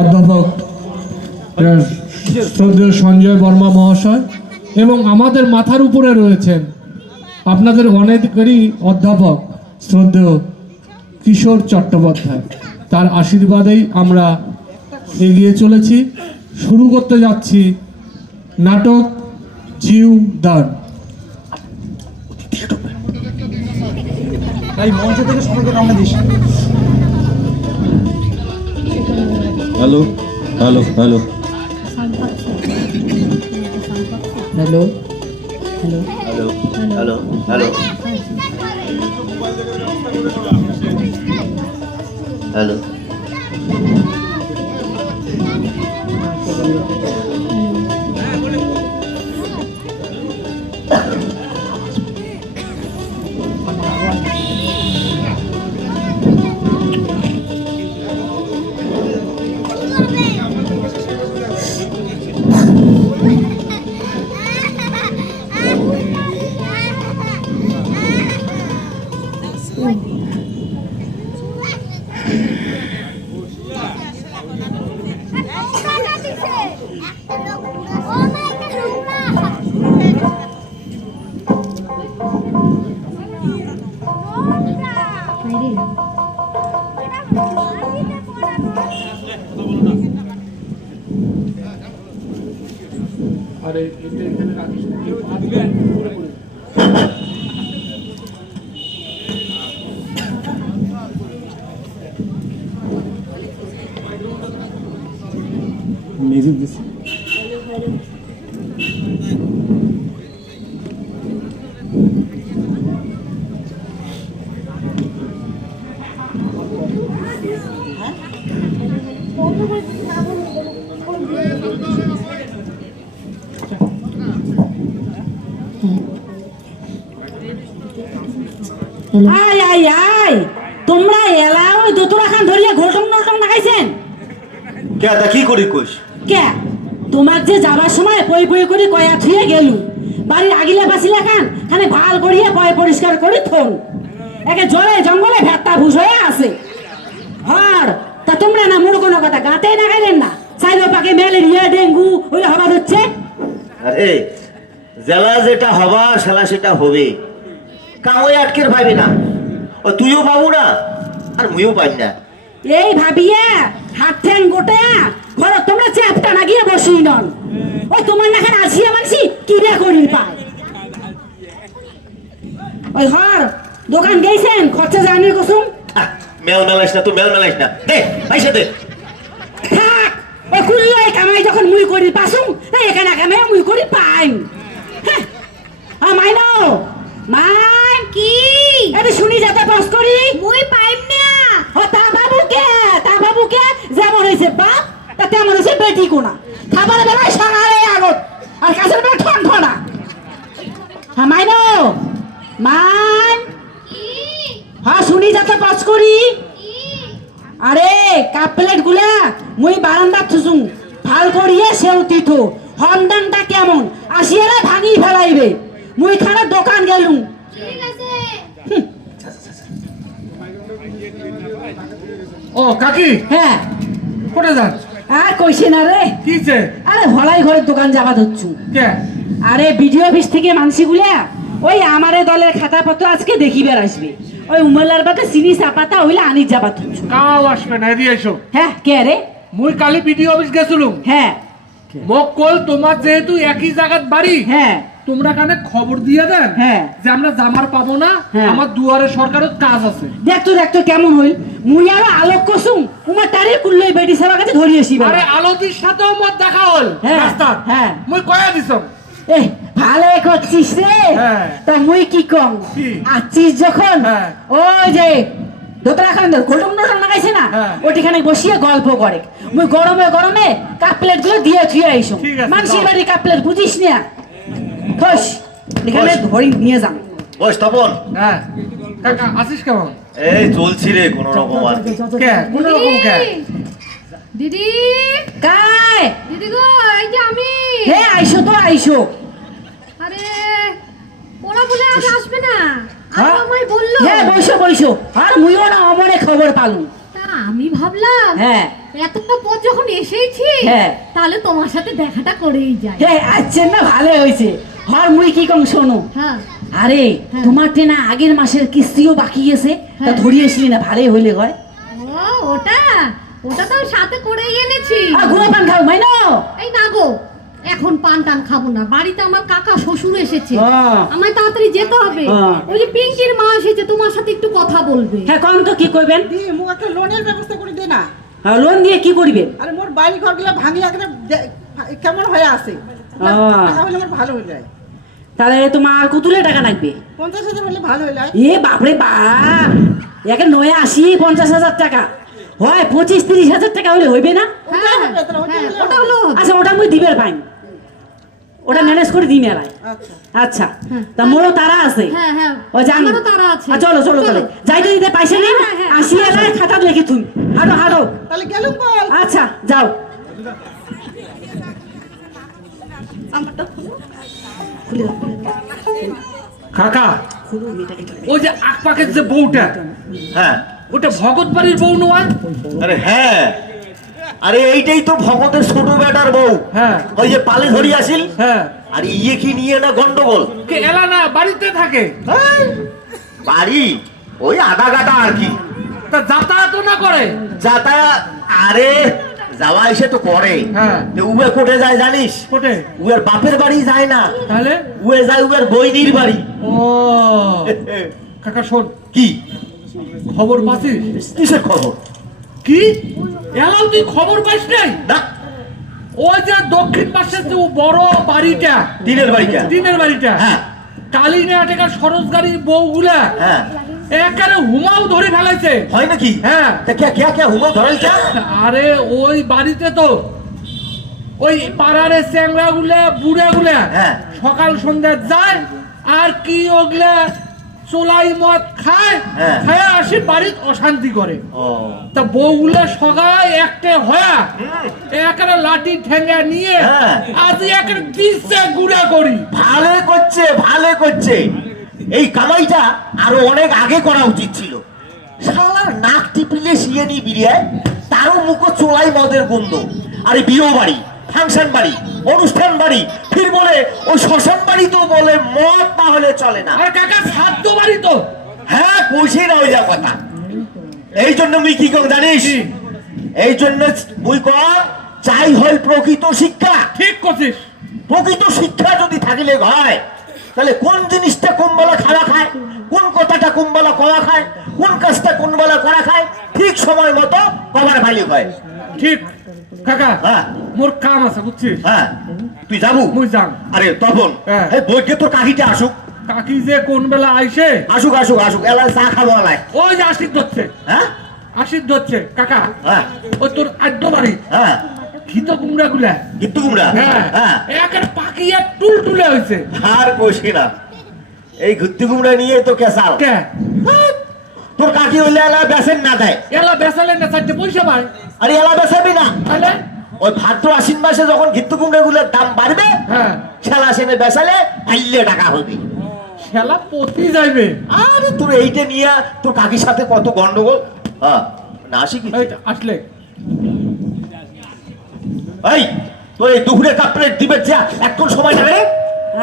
অধ্যাপক শ্রদ্ধেয় সঞ্জয় বর্মা মহাশয় এবং আমাদের মাথার উপরে রয়েছেন আপনাদের অনেকেরই অধ্যাপক শ্রদ্ধেয় কিশোর চট্টোপাধ্যায়। তার আশীর্বাদেই আমরা এগিয়ে চলেছি। শুরু করতে যাচ্ছি নাটক জীবদান। মঞ্চ থেকে সবাইকে রওনা this. Hello hello hello hello hello hello hello hello hello আরে এটা এখানে রাখিস না। মিউজিক দিছি। আয় আয় আয়, তোমরা এলা ওই দোতরা খান ধরিয়া ঘটম নটম লাগাইছেন কে তা কি করি কইস? কে? তোমার যে যাবার সময় পই পই করে কয়া থুয়ে গেলু, বাড়ির আগিলা পাছিলা খান খানে ভাল করিয়া পয় পরিষ্কার করি থন, একে জলে জঙ্গলে ভেট্টা ভুষ হয়ে আছে। হর তা তোমরা না মোর কোনো কথা গাতে না গাইলেন না, চাইলো পাকে ম্যালেরিয়া ডেঙ্গু ওইটা হবার হচ্ছে। আরে জেলা যেটা হবার শালা সেটা হবে, কামই আটকের ভাবি না। ও তুইও পাবো না আর মুইও পাই না। এই ভাবিয়া হাত ঠ্যাং গোটা ঘর তোমরা চ্যাপটা না গিয়ে বসি নন, ওই তোমার না খান আসিয়া মানসি কিরা করি পায়। ওই হর দোকান গেছেন খরচা জানিয়ে কসুম মেল মেলাইস না, তুই মেল মেলাইস না। দে পয়সা দে। থাক, ওই কুল্লাই কামাই যখন মুই করি পাসুম এখানে কামাই মুই করি পাইম। হ্যাঁ মাইন মাই কি আরে শুনি যাতে পাস করি মুই পাইম না। ও তা বাবুকে যেমন হয়েছে বাপ তা তেমন হয়েছে বেটি কোনা, খাবার বেলায় সকালে আগত আর কাছের বেলা ঠন ঠনা। হ্যাঁ মাইন মান হ্যাঁ শুনি যাতে পাস করি। আরে কাপ প্লেট গুলা মুই বারান্দা থুসুম ভাল করিয়ে সেও তিথো হন্দানটা কেমন আসিয়ালে ভাঙি ফেলাইবে। মুই খানা দোকান গেলুম। ঠিক আছে। ও কাকি, হ্যাঁ কোথায় যান? আর কইছে না রে, কিছে? আরে হলাই ঘরের দোকান যাবা ধরছু। কে? আরে বিডিও অফিস থেকে মানসিগুলা ওই আমারে দলের খাতাপত্র আজকে দেখিবার আসবে, ওই উমলার বাতে চিনি চাপাতা হইলে আনি যাবা ধরছু। কাও আসবে না, এদিকে এসো। হ্যাঁ কে রে? মুই কালি বিডিও অফিস গেছিলুম। হ্যাঁ মোক কল তোমার যেহেতু একই জায়গাত বাড়ি, হ্যাঁ তোমরা কানে খবর দিয়ে দেন হ্যাঁ। যে আমরা জামার পাবো না, হ্যাঁ। আমার দুয়ারে সরকারের কাজ আছে। দেখতো কেমন হইল। মুই আরো আলোক কসুম উমার তারে কুল্লই বেটি সেবা কাছে ধরিয়ে আসিবা। আরে আলতির সাথেও মত দেখা হল হ্যাঁ, রাস্তাত। হ্যাঁ। মুই কয়া দিছম। এ ভালো করছিস রে। হ্যাঁ। তা মুই কি কম কি? আছিস যখন হ্যাঁ। ওই যে দোতরা খান ঘটম নটম লাগাইছে না, হ্যাঁ। ওটিখানে বসিয়ে গল্প করে মুই গরমে গরমে কাপ প্লেট গুলো দিয়ে থুয়ে আইসো। ঠিক আছে, মানসির যাও। বাড়ি কাপ প্লেট বুঝিস না, খোস এখানে বস। ধরি নিয়ে যান। বস তপন, হ্যাঁ কাকা আসিস কেমন? এই চলছি রে কোন রকম আর কি। কে কোন রকম কে? দিদি কাই দিদি গো, এই যে আমি। হে আইসো তো আইসো। আরে ওরা বলে আজ আসবে না, হ্যাঁ? আর আমায় বললো। হ্যাঁ বইসো আর মুইও না অমরে খবর পালু। তা আমি ভাবলাম হ্যাঁ এতটা পথ যখন এসেইছি হ্যাঁ। তাহলে তোমার সাথে দেখাটা করেই যাই। হে আচ্ছা না ভালো হয়েছে। হর মুই কি কম শোনো, হ্যাঁ আরে হ্যাঁ। তোমার না আগের মাসের কিস্তিও বাকি আছে, তা হ্যাঁ। ধরিয়েছিলি না, ভালোই হইলে হয়। ও ওটা ওটা তো আমি সাথে করেই এনেছি। আর গুঁড়ো পান খাও মাইনো। এই না গো, এখন পান টান খাবো না, বাড়িতে আমার কাকা শ্বশুর এসেছে, হ্যাঁ। আমায় তাড়াতাড়ি যেতে হবে। হ্যাঁ। ওই যে পিঙ্কির মা এসেছে, তোমার সাথে একটু কথা বলবে। হ্যাঁ কম তো কি করবেন? দি মোক একটা লোনের ব্যবস্থা করে দে না। লোন দিয়ে কি করবেন? আরে মোর বাড়ি ঘর গুলা ভাঙি একদম কেমন হয়ে আছে, টাকা হলে আমার ভালো হয়ে যায়। তাহলে তোমার কতুলে টাকা লাগবে? 50,000 হলে ভালো হয়ে যায়। এ বাপরে বাপ, একে 89-50,000 টাকা হয়, 25-30,000 টাকা হলে হইবে না? হ্যাঁ হবে, তাহলে ওটা হ্যাঁ, হলে ওটা হলো হবে। আচ্ছা ওটা মুই দিবের পাইম, ওটা ম্যানেজ করে দিই মেলায়। আচ্ছা আচ্ছা তা মোরও তারা আছে। হ্যাঁ হ্যাঁ ও জান, আমারও তারা আছে। চলো চলো চলো, যাইতে দিতে পয়সা নেই, হ্যাঁ, হ্যাঁ, 80 এলাকায় খাতা লিখে তুমি হাঁটো হাঁটো। তাহলে গেলুম বল। আচ্ছা যাও। আমারটা খুলো। খুলে দাও, খুলে দাও। কাকা, খুলো মেয়েটাকে। ওই যে আকপাকের যে বউটা, হ্যাঁ ওটা ভগত বাড়ির বউ নয়? আরে হ্যাঁ, আরে এইটাই তো ভগতের ছোট বেটার বউ। হ্যাঁ ওই যে পালে ধরি আসিল, হ্যাঁ। আর ইয়ে কি নিয়ে না গন্ডগোল। কে এলা না বাড়িতে থাকে? হ্যাঁ, বাড়ি ওই আধা গাটা আর কি, তা যাতায়াতও না করে? যাতায়াত আরে যাওয়া এসে তো করে। হ্যাঁ। উবে কোটে যায় জানিস? কোটে? উয়ের বাপের বাড়ি যায় না, তাহলে? উয়ে যায় উয়ের বইনির বাড়ি। ও কাকা শোন, কি খবর পাচ্ছিস? কিসের খবর? কি এলাও তুই খবর পাইস নাই? না, ওই যে দক্ষিণ পাশের যে বড় বাড়িটা, দিনের বাড়িটা। দিনের বাড়িটা, হ্যাঁ কালীনাটেকার সরোজ গাড়ির বউগুলা হ্যাঁ, একেবারে হুমাও ধরে ফেলাইছে। হয় নাকি? হ্যাঁ। তা কে কে কে হুমো ধরাই কে? আরে ওই বাড়িতে তো ওই পাড়ার চ্যাংড়া গুলা বুড়া গুলা হ্যাঁ। সকাল সন্ধ্যা যায় আর কি ওগুলা চোলাই মদ খায়, হ্যাঁ। খায় আসি বাড়িতে অশান্তি করে। ও তা বউগুলা সকাল একটা হয়া একেবারে লাঠি ঠেঙ্গা নিয়ে হ্যাঁ। আজ একেবারে দিচ্ছে গুড়া করি। ভালো করছে, ভালো করছে। এই কামাইটা আরো অনেক আগে করা উচিত ছিল। শালার নাক টিপিলে শিয়ানি বিরিয়ায়, তারও মুখ চোলাই মদের গন্ধ। আরে বিয়ে বাড়ি, ফাংশন বাড়ি, অনুষ্ঠান বাড়ি, ফির বলে ওই শ্মশান বাড়ি তো বলে মদ না হলে চলে না। আর কাকা সাধ্য বাড়ি তো। হ্যাঁ কইছি না ওই যা কথা। এই জন্য মুই কি কম জানিস? এই জন্য মুই কম চাই হয় প্রকৃত শিক্ষা। ঠিক করছিস। প্রকৃত শিক্ষা যদি থাকিলে হয়, তাহলে কোন জিনিসটা কোন বেলা খাওয়া খায়, কোন কথাটা কোন বেলা করা খায়, কোন কাজটা কোন বেলা করা খায়, ঠিক সময় মতো কভার ভ্যালু হয়। ঠিক কাকা, হ্যাঁ। মোর কাম আছে বুঝছিস? হ্যাঁ তুই যাবো? মুই যাম। আরে তখন হ্যাঁ। এই বইকে তোর কাকিটা আসুক, কাকি যে কোন বেলা আইসে, আসুক আসুক আসুক, এলাই চা খাবো এলাই। ওই যে আশির ধরছে, হ্যাঁ আশির ধরছে কাকা। হ্যাঁ ওই তোর আদ্য বাড়ি হ্যাঁ, ঘিত কুমড়া গুলা, গিট্টু কুমড়া। হ্যাঁ হ্যাঁ একেবারে পাকিয়া টুল টুলে হয়েছে। আর কইছি না, এই ঘুরতে কুমড়া নিয়ে তো কেসাল। কে তোর কাকি হইলে এলা বেসেন না দেয়। এলা বেসালে না চারটে পয়সা পায়, আরে এলা বেসাবি না, তাহলে? ওই ভাদ্র আশ্বিন মাসে যখন ঘিত্তু কুমড়া গুলোর দাম বাড়বে, হ্যাঁ ছেলা সেনে বেসালে ভাইলে টাকা হবে। খেলা পতি যাইবে। আরে তোর এইটা নিয়ে তোর কাকির সাথে কত গন্ডগোল। হ্যাঁ না আসি কি এই আসলে এই তোর এই দুপুরে কাপ প্লেট দিবে যা, এখন সময় না রে।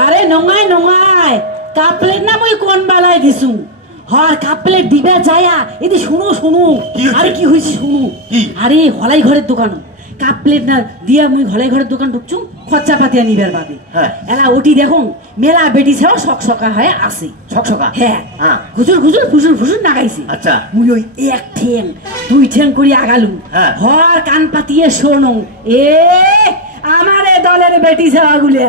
আরে নঙাই নঙাই, কাপ প্লেট না মুই কোন বেলায় দিছু। হর কাপ প্লেট দিবে যায়া, এদি শুনো শুনো। কি হইছে? আরে কি হইছে শুনো। কি? আরে হলাই ঘরের দোকান, কাপ প্লেট না দিয়া মুই হলাই ঘরের দোকান ঢুকছু খরচা পাতিয়া নিবার বাদে। হ্যাঁ। এলা ওটি দেখো মেলা বেটি ছাও সকসকা হয়ে আসে। ছকছকা। হ্যাঁ হ্যাঁ। খুচুর খুচুর ফুসুর ফুসুর নাগাইছে। আচ্ছা। মুই ওই এক ঠ্যাং দুই ঠ্যাং করি আগালু। হ্যাঁ। হর কান পাতিয়ে শোনো, এ আমারে দলের বেটি ছাওয়া গুলা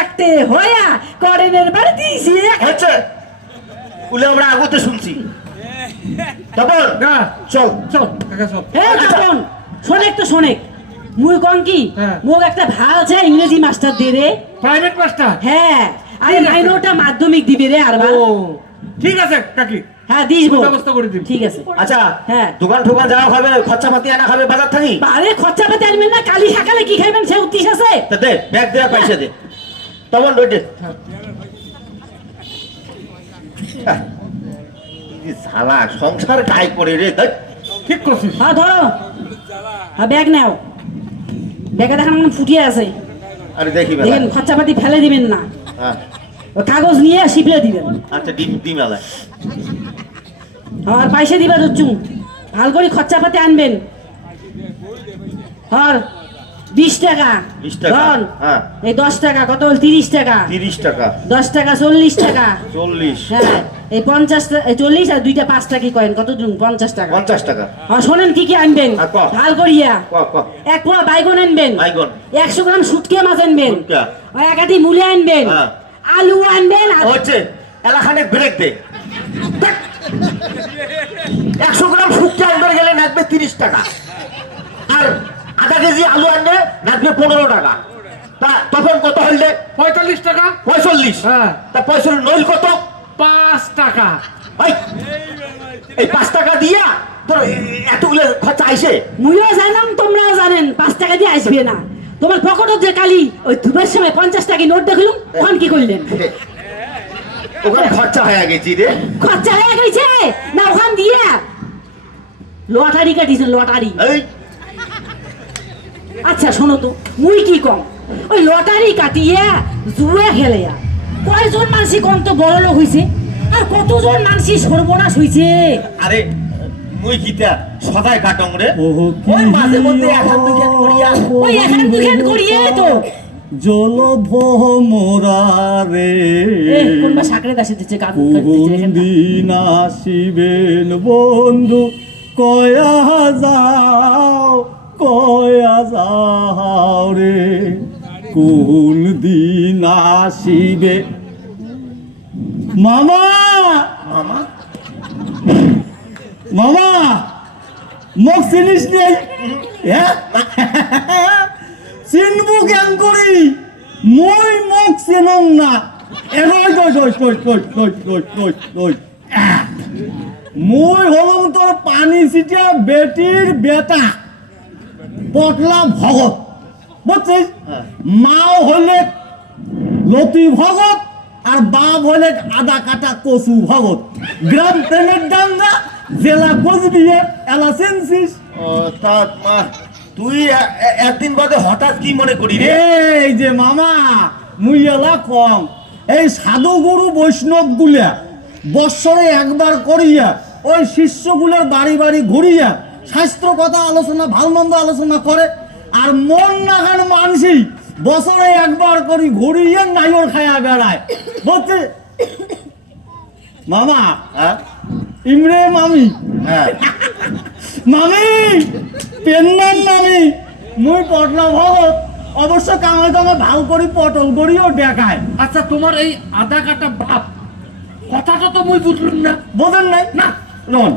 একটে হইয়া করেনের বাড়ি দিয়েছি। হচ্ছে বলে আমরা আগতে শুনছি। তখন হ্যাঁ চল চল কাকা চল। হে তপন শোনেক তো শোনেক, মুই কন কি হ্যাঁ। মোক একটা ভাল আছে ইংরেজি মাস্টার দে রে। Private master? হ্যাঁ আরে ঠিক আছে। মাইনরটা মাধ্যমিক দিবে রে আরবার। ও ঠিক আছে কাকি, হ্যাঁ দিস বল। ব্যবস্থা করে দিন। ঠিক আছে। আচ্ছা হ্যাঁ। দোকান ঠোকান যাওয়া খাবে, খরচা পাতি আনা খাবে বাজার থাকি। আরে খরচা পাতি আনবেন না, কালি সকালে কি খাইবেন সে উদ্দেশ্য আছে। তা দে ব্যাগ দেয়া পয়সা দে। তখন রইতে শালা সংসার গায়ে করে রে। ধ্যাৎ। ঠিক করছিস। হ্যাঁ ধরো। ব্যাগ নাও, ব্যাগে দেখেন মনে ফুটিয়ে আছে, আরে দেখি মেলা দেখেন খরচাপাতি ফেলে দিবেন না, হ্যাঁ ও কাগজ নিয়ে শিপলে দিবেন। আচ্ছা দি মেলা আর পয়সা দিবা রুচু, ভাল করে খরচাপাতি আনবেন। আর 20 টাকা 20 টাকা, ধন, হ্যাঁ। এই 10 টাকা কত হল? 30 টাকা, 30 টাকা 10 টাকা 40 টাকা, 40 হ্যাঁ এই 50 40 আর দুইটা 5 টাকা কয়েন কত জন? 50 টাকা। 50 টাকা আর শোনেন কি কি আনবেন আর ক? ভাল করিয়া। ক এক পোয়া বাইগন আনবেন, বাইগন 100 গ্রাম শুটকি মাছ আনবেন, শুটকা। আর এক আটি মূলে আনবেন, হ্যাঁ। আলু আনবেন, হচ্ছে এলাখানে ব্রেক দে 100 গ্রাম শুক্তি আনতে গেলে লাগবে 30 টাকা, আর আধা কেজি আলু আনলে লাগবে 15 টাকা। তা তখন কত হইলে? 45 টাকা। 45। হ্যাঁ। তা 45 নইল কত? 5 টাকা। ভাই এই 5 টাকা দিয়া তোর এতগুলো খরচা আইছে? মুইও জানাম তোমরাও জানেন 5 টাকা দিয়ে আসবে না। তোমার পকেটত যে কালি ওই ধুবের সময় 50 টাকা নোট দেখলুম, তখন কি করলেন? ওখানে খরচা হয়ে গেছি রে। খরচা হয়ে গেছে না ওখান দিয়ে লটারি কাটিছেন, লটারি। এই আচ্ছা শোনো তো, মুই কি কম, ওই লটারি কাটিয়া জুয়া খেলেয়া কয়জন মানুষ কম তো বড় লোক হইছে, আর কতজন মানুষ সর্বনাশ হইছে। আরে মুই কিটা সদাই কাটং রে, ওহ, কি ওই মাঝে মধ্যে এখন দুইখান করিয়া ওই এখানে দুখান করিয়ে তো জলধ মোরা রে কোনবা সাকরে দাসে দিচ্ছে গান কোন দিন আসিবেন বন্ধু কয়া যাও রে, কোন দিন আসিবে মামা মামা মামা মোক চিনিস নেই? হ্যাঁ চিনবো কেন করি, মই মোক চিনং না। মই হলং তোর পানি ছিটিয়া বেটির বেটা পটলা ভগত, বুঝছিস? মাও হইলে লতি ভগত আর বাপ হইলে আদা কাটা কচু ভগত। গ্রাম প্রেমের ডাঙ্গা, জেলা কোচবিহার, এলা চিনছিস? ও, তা তুই একদিন বাদে হঠাৎ কি মনে করি রে? এই যে মামা মুই এলা কম, এই সাধু গুরু বৈষ্ণব গুলা বৎসরে একবার করিয়া ওই শিষ্যগুলোর বাড়ি বাড়ি ঘুরিয়া শাস্ত্র কথা আলোচনা ভাল মন্দ আলোচনা করে, আর মন নাগান মানসি বছরে একবার করি ঘুরিয়ে নাইর খায়া বেড়ায়, বুঝছে মামা? হ্যাঁ ইমরে মামি, হ্যাঁ মামি পেন্নার মামি, মুই পটলা ভগত অবশ্য কামাই কামাই ভাল করি পটল করিও দেখায়। আচ্ছা তোমার এই আধা কাটা বাপ কথাটা তো মুই বুঝলুম না। বোঝেন নাই না? নন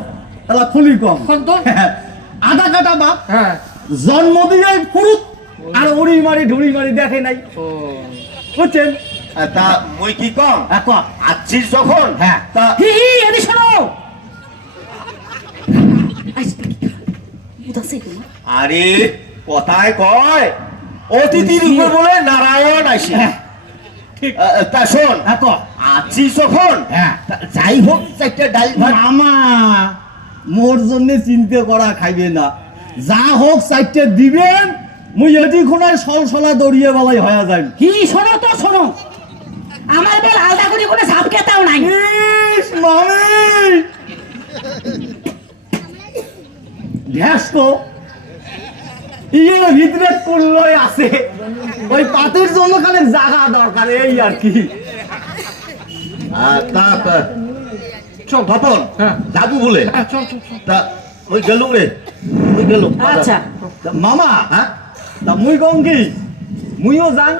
এলা খুলি কম কোন তো? আধা কাটা বাপ হ্যাঁ। জন্ম দিয়ে ফুরুত আর উড়ি মারি ঢুড়ি মারি দেখে নাই, বুঝছেন? তা মুই কি কম এখন আছিস যখন, হ্যাঁ। তা হি হি এদি শোনো বুঝাছে তোমার আরে কথায় কয় অতিথির উপর বলে নারায়ণ আসে। ঠিক। তা শোন, এখন আছিস যখন, হ্যাঁ। তা যাই হোক একটা ডাল ভাত। মামা মোর জন্য চিন্তা করা খাইবে না, যা হোক চারটে দিবেন, মুই এটি খোনায় সলসলা দড়িয়ে বেলায় হয়ে যাই। হি শোনো তো শোনো, আমার বল আলাদা করে কোনো ঝাপ খেতাও নাই। ইস মামি ঢ্যাসকো ইয়ের ভিতরে কুল্লই আছে, ওই পাতের জন্য খালি জায়গা দরকার, এই আর কি। চল তপন, হ্যাঁ। যাবো বলে, হ্যাঁ, চল চল চল। তা ওই গেলুম রে, ওই গেলুম। আচ্ছা তা মামা হ্যাঁ তা মুই কম কি মুইও যান,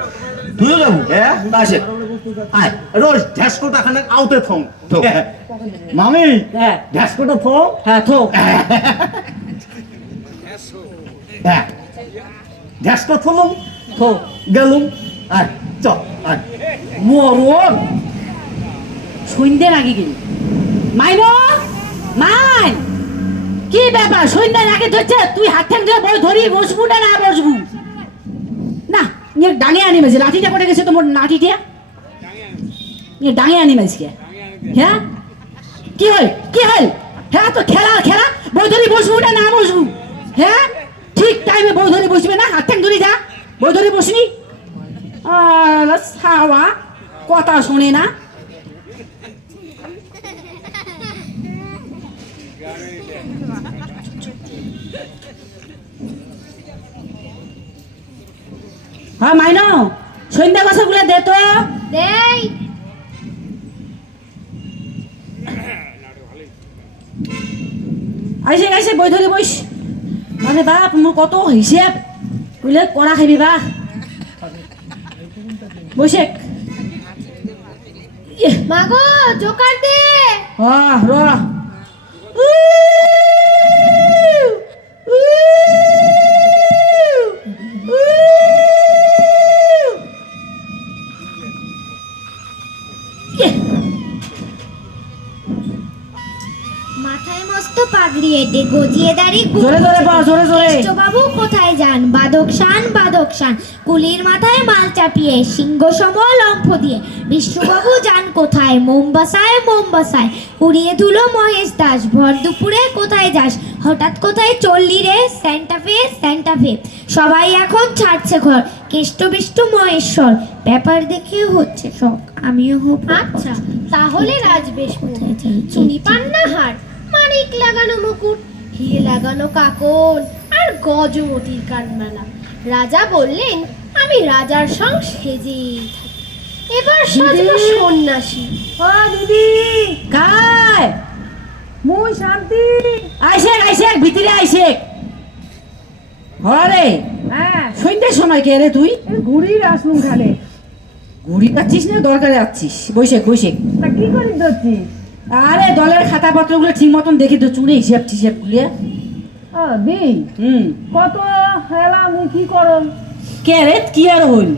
তুইও যাবো? হ্যাঁ তা আসে আয়। রোজ ঢ্যাসকোটা খানে আউতে থং থং। মামি হ্যাঁ ঢ্যাসকোটা থং, হ্যাঁ থো হ্যাঁ ঢ্যাসকো থলুম থো গেলুম, আয় চল আয়। মরণ সন্ধ্যের আগে গেল মাইন মাই কি ব্যাপার সন্ধ্যার আগে ধরছে তুই হাত ঠ্যাং ধরে বই ধরি বসবু না না বসবু না নিয়ে ডাঙে আনি মাঝে লাঠিটা পড়ে গেছে তোমার লাঠিটা নিয়ে ডাঙে আনি মাঝকে হ্যাঁ কি হল হ্যাঁ তো খেলা খেলা বই ধরি বসবু না না বসবু হ্যাঁ ঠিক টাইমে বউ ধরে বসবে না, হাত ঠ্যাং ধরে যা, বউ ধরে বসনি। সাওয়া কথা শোনে না। হ্যাঁ মাইনো, সন্ধ্যা কথাগুলো দে তো। দেই। আইসে আইসে বই ধরে বইস। মানে বাপ মোর কত হিসেব বুঝলে করা খাবি বা বসে। মাগো জোকার দে। র মাথায় মস্ত পাগড়ি এঁটে গজিয়ে দাঁড়ি জোরে জোরে বল, জোরে জোরে। বাবু কোথায় যান? বাদক শান কুলির মাথায় মাল চাপিয়ে সিংহ সম লম্ফ দিয়ে বিশ্ববাবু যান কোথায়? মোমবাসায় উড়িয়ে ধুলো মহেশ দাস। ভর দুপুরে কোথায় যাস? হঠাৎ কোথায় চললি রে? স্যান্টাফে সবাই এখন ছাড়ছে ঘর, কেষ্ট মহেশ্বর ব্যাপার দেখে হচ্ছে শখ, আমিও হোক। আচ্ছা তাহলে রাজবেশ কোথায়? চুনি পান্না হার, মানিক লাগানো মুকুট, হিরে লাগানো কাকন, আর গজমতির কানমালা। রাজা বললেন আমি রাজার সঙ্গ সেজেই থাকি, এবার সাজবো সন্ন্যাসী। ও দিদি, কায় মুই শান্তি। আইসে আইসে ভিতরে আইসে। হরে হ্যাঁ, সন্ধ্যের সময় কে রে তুই? ঘুরির আসলুম খালে। ঘুড়ি পাচ্ছিস না দরকারে যাচ্ছিস? বসে তা কি করি ধরছিস? আরে দলের খাতাপত্রগুলো ঠিক মতন দেখি তো, চুনে হিসেব টিসেব গুলিয়ে। ও দি, কত হেলা মুই কি করম? কে রে কি আর হইল?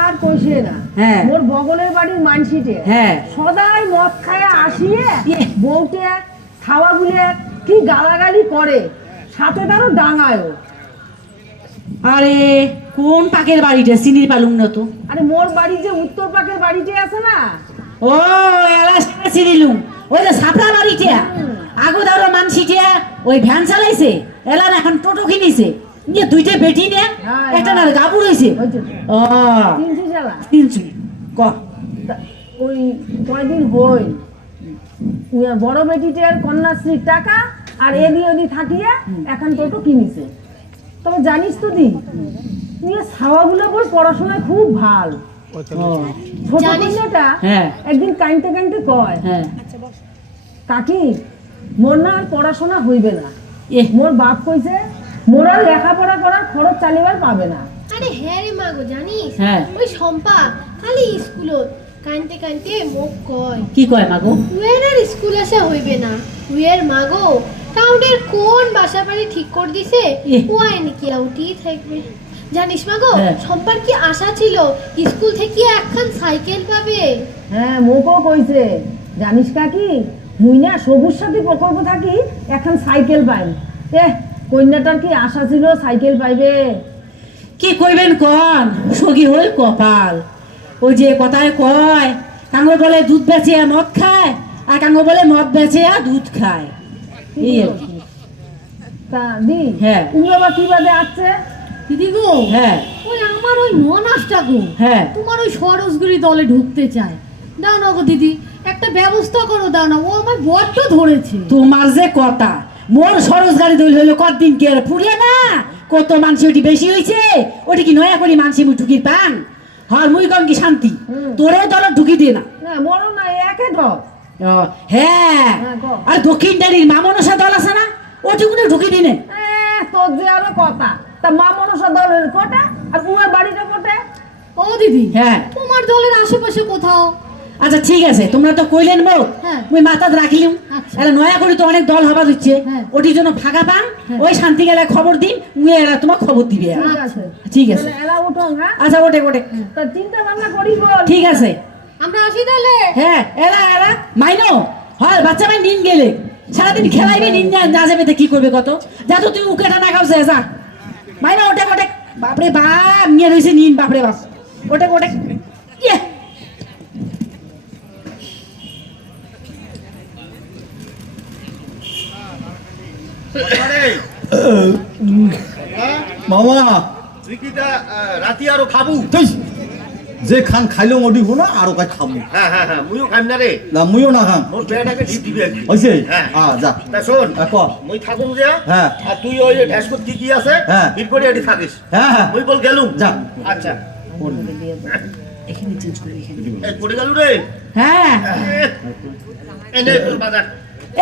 আর কইছে না। হ্যাঁ। মোর বগলের বাড়ির মানসিটে হ্যাঁ। সদাই মদ খায় আসিয়ে ইয়ে। বউটে খাওয়া গুলে কি গালাগালি করে, সাথে তারও ডাঙায়ও। আরে কোন পাকের বাড়িটা চিনির পালুম না তো। আরে মোর বাড়ি যে উত্তর পাকের বাড়িতে আছে না, ও এলা চিনিলুম, ওই যে সাপড়া বাড়িটা আগো দাঁড়ো মানসিটা ওই ভ্যান চালাইছে, এলা না এখন টোটো কিনিছে, নিয়ে দুইটা বেটি নে, হ্যাঁ, একটা না হ্যাঁ। গাবু রয়েছে। ওই যে ও তিনশি জ্বালা। তিনশো ক ওই কয়দিন হই উয়া বড় বেটিটার কন্যাশ্রীর টাকা আর এদি ওদি থাকিয়ে এখন টোটো কিনিছে। তবে জানিস তো দি, নিয়ে ছাওয়াগুলো বই পড়াশোনায় খুব ভাল। ছোট জানিস? কন্যাটা হ্যাঁ। একদিন কাইনতে কয়, হ্যাঁ কাকি মোর না আর পড়াশোনা হইবে না, এ মোর বাপ কইছে মোর আর লেখাপড়া করার খরচ চালিবার পাবে না। আরে হ্যাঁ রে মাগো, জানিস হ্যাঁ। ওই সম্পা খালি স্কুলত কানতে মোক কয় কি কয় মাগো? উয়ের আর স্কুল আসা হইবে না, উয়ের মাগো কাউন্টের কোন বাসা বাড়ি ঠিক করে দিছে, ইহ। ও আইনি কি আউটি থাকবে। জানিস মাগো, হ্যাঁ। সম্পার কি আশা ছিল স্কুল থেকে একখান সাইকেল পাবে। হ্যাঁ, মোকও কইছে। জানিস কাকি, মুই না সবুজ সাথী প্রকল্প থাকি এখন সাইকেল পাই। কন্যাটার কি আশা ছিল সাইকেল পাইবে? কি কইবেন কন, সগি হইল কপাল। ওই যে কথায় কয়, কাঙ্গো বলে দুধ বেচে মদ খায়, আর কাঙ্গো বলে মদ বেচে দুধ খায়। এই আর কি। তা দি, হ্যাঁ। তুমি আবার কি বাদে আসছে? দিদি গো, হ্যাঁ ওই আমার ওই ননাসটা গো, হ্যাঁ। তোমার ওই সরসগুলি দলে ঢুকতে চায়। দাও না গো দিদি, একটা ব্যবস্থা করো, দাও না, ও আমার বড্ড ধরেছে। তোমার যে কথা, মোর সরস গাড়ি দইল হইলো কতদিন কি আর পুড়িয়ে না, কত মানসি ওটি বেশি হয়েছে, ওটি কি নয়া করি মানসি মুই ঢুকির পান? হর মুই কম কি শান্তি, তোরেও দল ঢুকি দিয়ে না। না মরো না, একে ধর। ও, হ্যাঁ। হ্যাঁ, গো। আর দক্ষিণ দাঁড়ির মামনসা দল আছে না, ওটি কোনো ঢুকি দিনে। তোর যে আরো কথা, তা মা মনসা দলের কোটে আর উমা বাড়িটা কোটে? ও দিদি, হ্যাঁ। তোমার দলের আশেপাশে কোথাও। আচ্ছা ঠিক আছে, তোমরা তো কইলেন মো, হ্যাঁ। মুই মাথাত রাখিলাম। আচ্ছা। এরা নয়া করি তো অনেক দল হবা দিচ্ছে, হ্যাঁ। ওটির জন্য ফাঁকা পান, হ্যাঁ। ওই শান্তি গেলে খবর দিন, মুই এরা তোমার খবর দিবে। ঠিক আছে, ঠিক আছে। তাহলে এলা উঠো। হ্যাঁ, আচ্ছা ওটে ওটে, তা চিন্তা ভাবনা করি বল। ঠিক আছে। আমরা আসি তাহলে। হ্যাঁ এরা এরা মাইনো হয়, বাচ্চা ভাই নিন গেলে সারাদিন খেলাইবে, নিন না যাবে তো কি করবে কত, যা তো তুই উকেটা না খাওছে যা মাইনা। ওটে ওটে, বাপরে বাপ নিয়ে রয়েছে নিন, বাপরে বাপ, ওটে ওটে। ইয়ে মামা তুই কি রাতি আরো খাবু? তুই যে খান খাইলেও মডি না আরো কাজ খাবো। হ্যাঁ হ্যাঁ হ্যাঁ, মুইও খাইম না রে। না মুইও না খাম। মোর পেটাকে ঢিপ দিবি একদিন। হইছে? হ্যাঁ। যা। তা শোন, ক। মুই থাকুম যে, হ্যাঁ। আর তুই ওই যে ঢ্যাসকর কি আছে, হ্যাঁ। ফিট করে এটি থাকিস। হ্যাঁ হ্যাঁ মুই বল গেলুম। যা। আচ্ছা। এখানে চেঞ্জ করে এখানে। এই পড়ে গেলু রে। হ্যাঁ এনে তোর বাজার।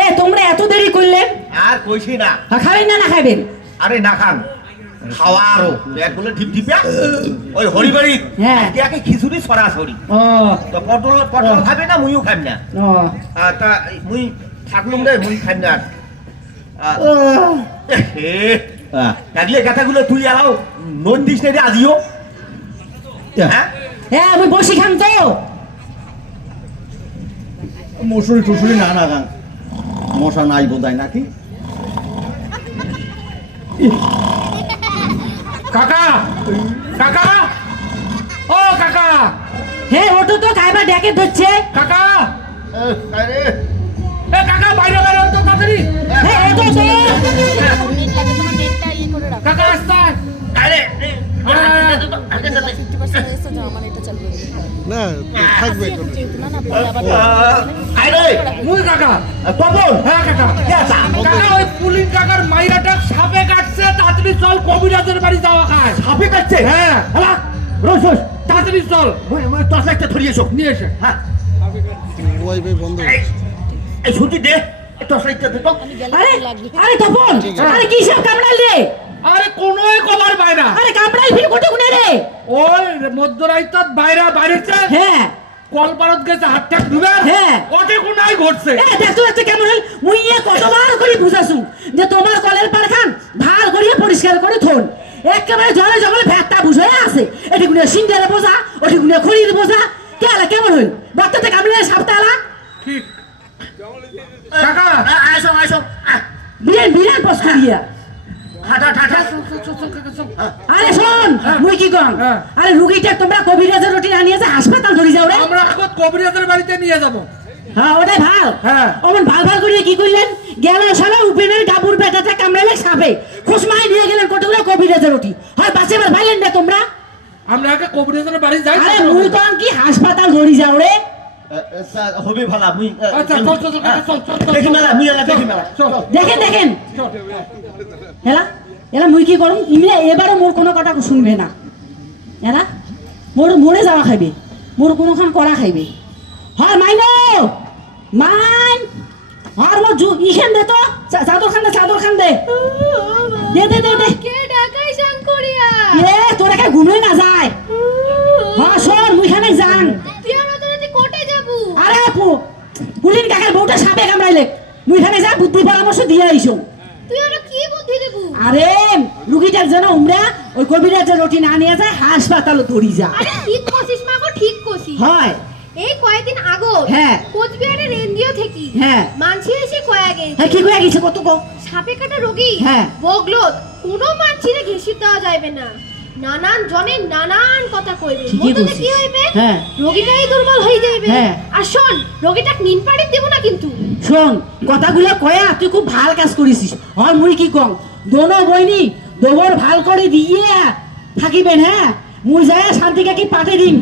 এ তোমরা এত দেরি করলেন? আর কইছি না। খাবেন না খাবেন? আরে না খান, খাওয়া আরো এক বলে ঢিপ ঢিপা ওই হরিবাড়ি হ্যাঁ। একে খিচুড়ি সরাসরি। ও তো পটল পটল খাবে না, মুইও খাইম না। ও তা মুই থাকলুম রে, মুই খাইম না। কাগলে কথাগুলো তুই আলাও নোট দিস না রে আজিও। হ্যাঁ হ্যাঁ আমি বসি খান তো। মসুরি টুসুরি না না খান, মশা নাই বোধহয় নাকি? কাকা কাকা ও কাকা হ্যাঁ ওটা তো খাইবা ডেকে ধরছে। কাকা আরে এ কাকা বাইরে বাইরে তো তাড়াতাড়ি হ্যাঁ ওটা তো কাকা আসতে আরে না থাকবে কোনো। আরে মুই কাকা তপন হ্যাঁ কাকা কাকা ওই পুলিন কাকার মাইরাটা সাপে কাটছে, তাড়াতাড়ি চল কবিরাজের বাড়ি যাওয়া খায়। সাপে কাটছে। হ্যাঁ হ্যাঁ রোজ রোজ তাড়াতাড়ি চল মুই তোর একটা ধরিয়ে এসো। নিয়ে এসে। হ্যাঁ ওয়াইফাই বন্ধ এই এই ছুটি দে, তোর সাইডটা দে তো। আরে আরে তপন আরে কি সব কামড়াল রে? আরে কোনোই কবার বাইরা আরে কামড়াল ফির কোটে কোনে রে? ওই মধ্যরাইতাত বাইরা বাইরেছে হ্যাঁ কলপারত গেছে হাত ঠাক ধুবে হ্যাঁ। ওটে কোনাই ঘটছে। এ দেখতো একটা কেমন হল মুই এ কতবার করে বুঝাছু যে তোমার কলের পারখান ভাল করিয়ে পরিষ্কার করে থন। একেবারে জলে জঙ্গলে ভেটটা বুঝে আছে, এটি গুনে সিন্ডারে বোঝা, ওটি গুনে খড়ির বোঝা। কেলা কেমন হল বাচ্চাতে কামড়ে সাপতালা? ঠিক কাকা আসো আসো। বিরান বিরান পস করিয়া। হাঁটা হাঁটা। আরে শোন মুই কি কম, হ্যাঁ। আরে রুগীটা তোমরা কবিরাজের রুটি আনিয়ে যে হাসপাতাল ধরে যাও রে। আমরা এখন কবিরাজের বাড়িতে নিয়ে যাব। হ্যাঁ ওটাই ভাল। হ্যাঁ। অমন ভাল ভাল করিয়ে কি করলেন? গেল সারা উপেনের ডাবুর বেটাতে কামড়ালে সাপে খোসমাই নিয়ে গেলেন কতগুলো কবিরাজের রুটি। হয় বাঁচেবার ভাইলেন না তোমরা? আমরা আগে কবিরাজের বাড়ি যাই। আরে মুই তো কি হাসপাতাল ধরে যাও রে। হবে ভালা মুই। আচ্ছা চল চল চল কাকা, চল চল চল দেখি মেলা, মুই এলা দেখি মেলা। চল দেখেন দেখেন এলা এলা মুই কি করুম ইমলে এবারে মোর কোনো কথা শুনবে না। এলা মোর মোরে যাওয়া খাইবে, মোর কোনোখান করা খাইবে। হয় মাইনো মাইন আর মোর ইখান দে তো চাদর খান দে, চাদর খান দে দে দে দে দে। কে ডাকাই শঙ্করিয়া? এ তোরা কে ঘুমে না যায়। হ্যাঁ শোন মুইখানে যান। তুই আমরা তো রাতে কোটে যাবো। আরে পুলিন কাকার বউটা সাপে কামড়াইলে মুইখানে যা বুদ্ধি পরামর্শ দিয়ে আইসো। তুই আমরা কি বুদ্ধি দেবো? আরে রুগীটার যেন উমরা ওই কবিরাজের রুটি না নিয়ে যায় হাসপাতালে ধরি যা। আরে ঠিক কছিস মা গো, ঠিক কছিস। হয় এই কয়েকদিন আগো হ্যাঁ। কোচবিহারের এনজিও থেকে হ্যাঁ। মানছি এসে কয়া গেছে হ্যাঁ কি কয়ে গেছে কত কো? সাপে কাটা রোগী হ্যাঁ। বগলত কোনো মানছিরে ঘেঁষি দেওয়া যাবে না, নানান জনে নানান কথা কইবে। ঠিকই মততে বলছিস। কি হইবে? হ্যাঁ। রোগীটাই দুর্বল হয়ে যাইবে। হ্যাঁ। আর শোন রোগীটা নিন পাড়ি দেব না কিন্তু। শোন কথাগুলো কয়া তুই খুব ভাল কাজ করেছিস। আর মুই কি কম দোনো বইনি দোবর ভাল করে দিয়ে থাকিবেন। হ্যাঁ মুই যায় শান্তিকে কি পাঠে দিন,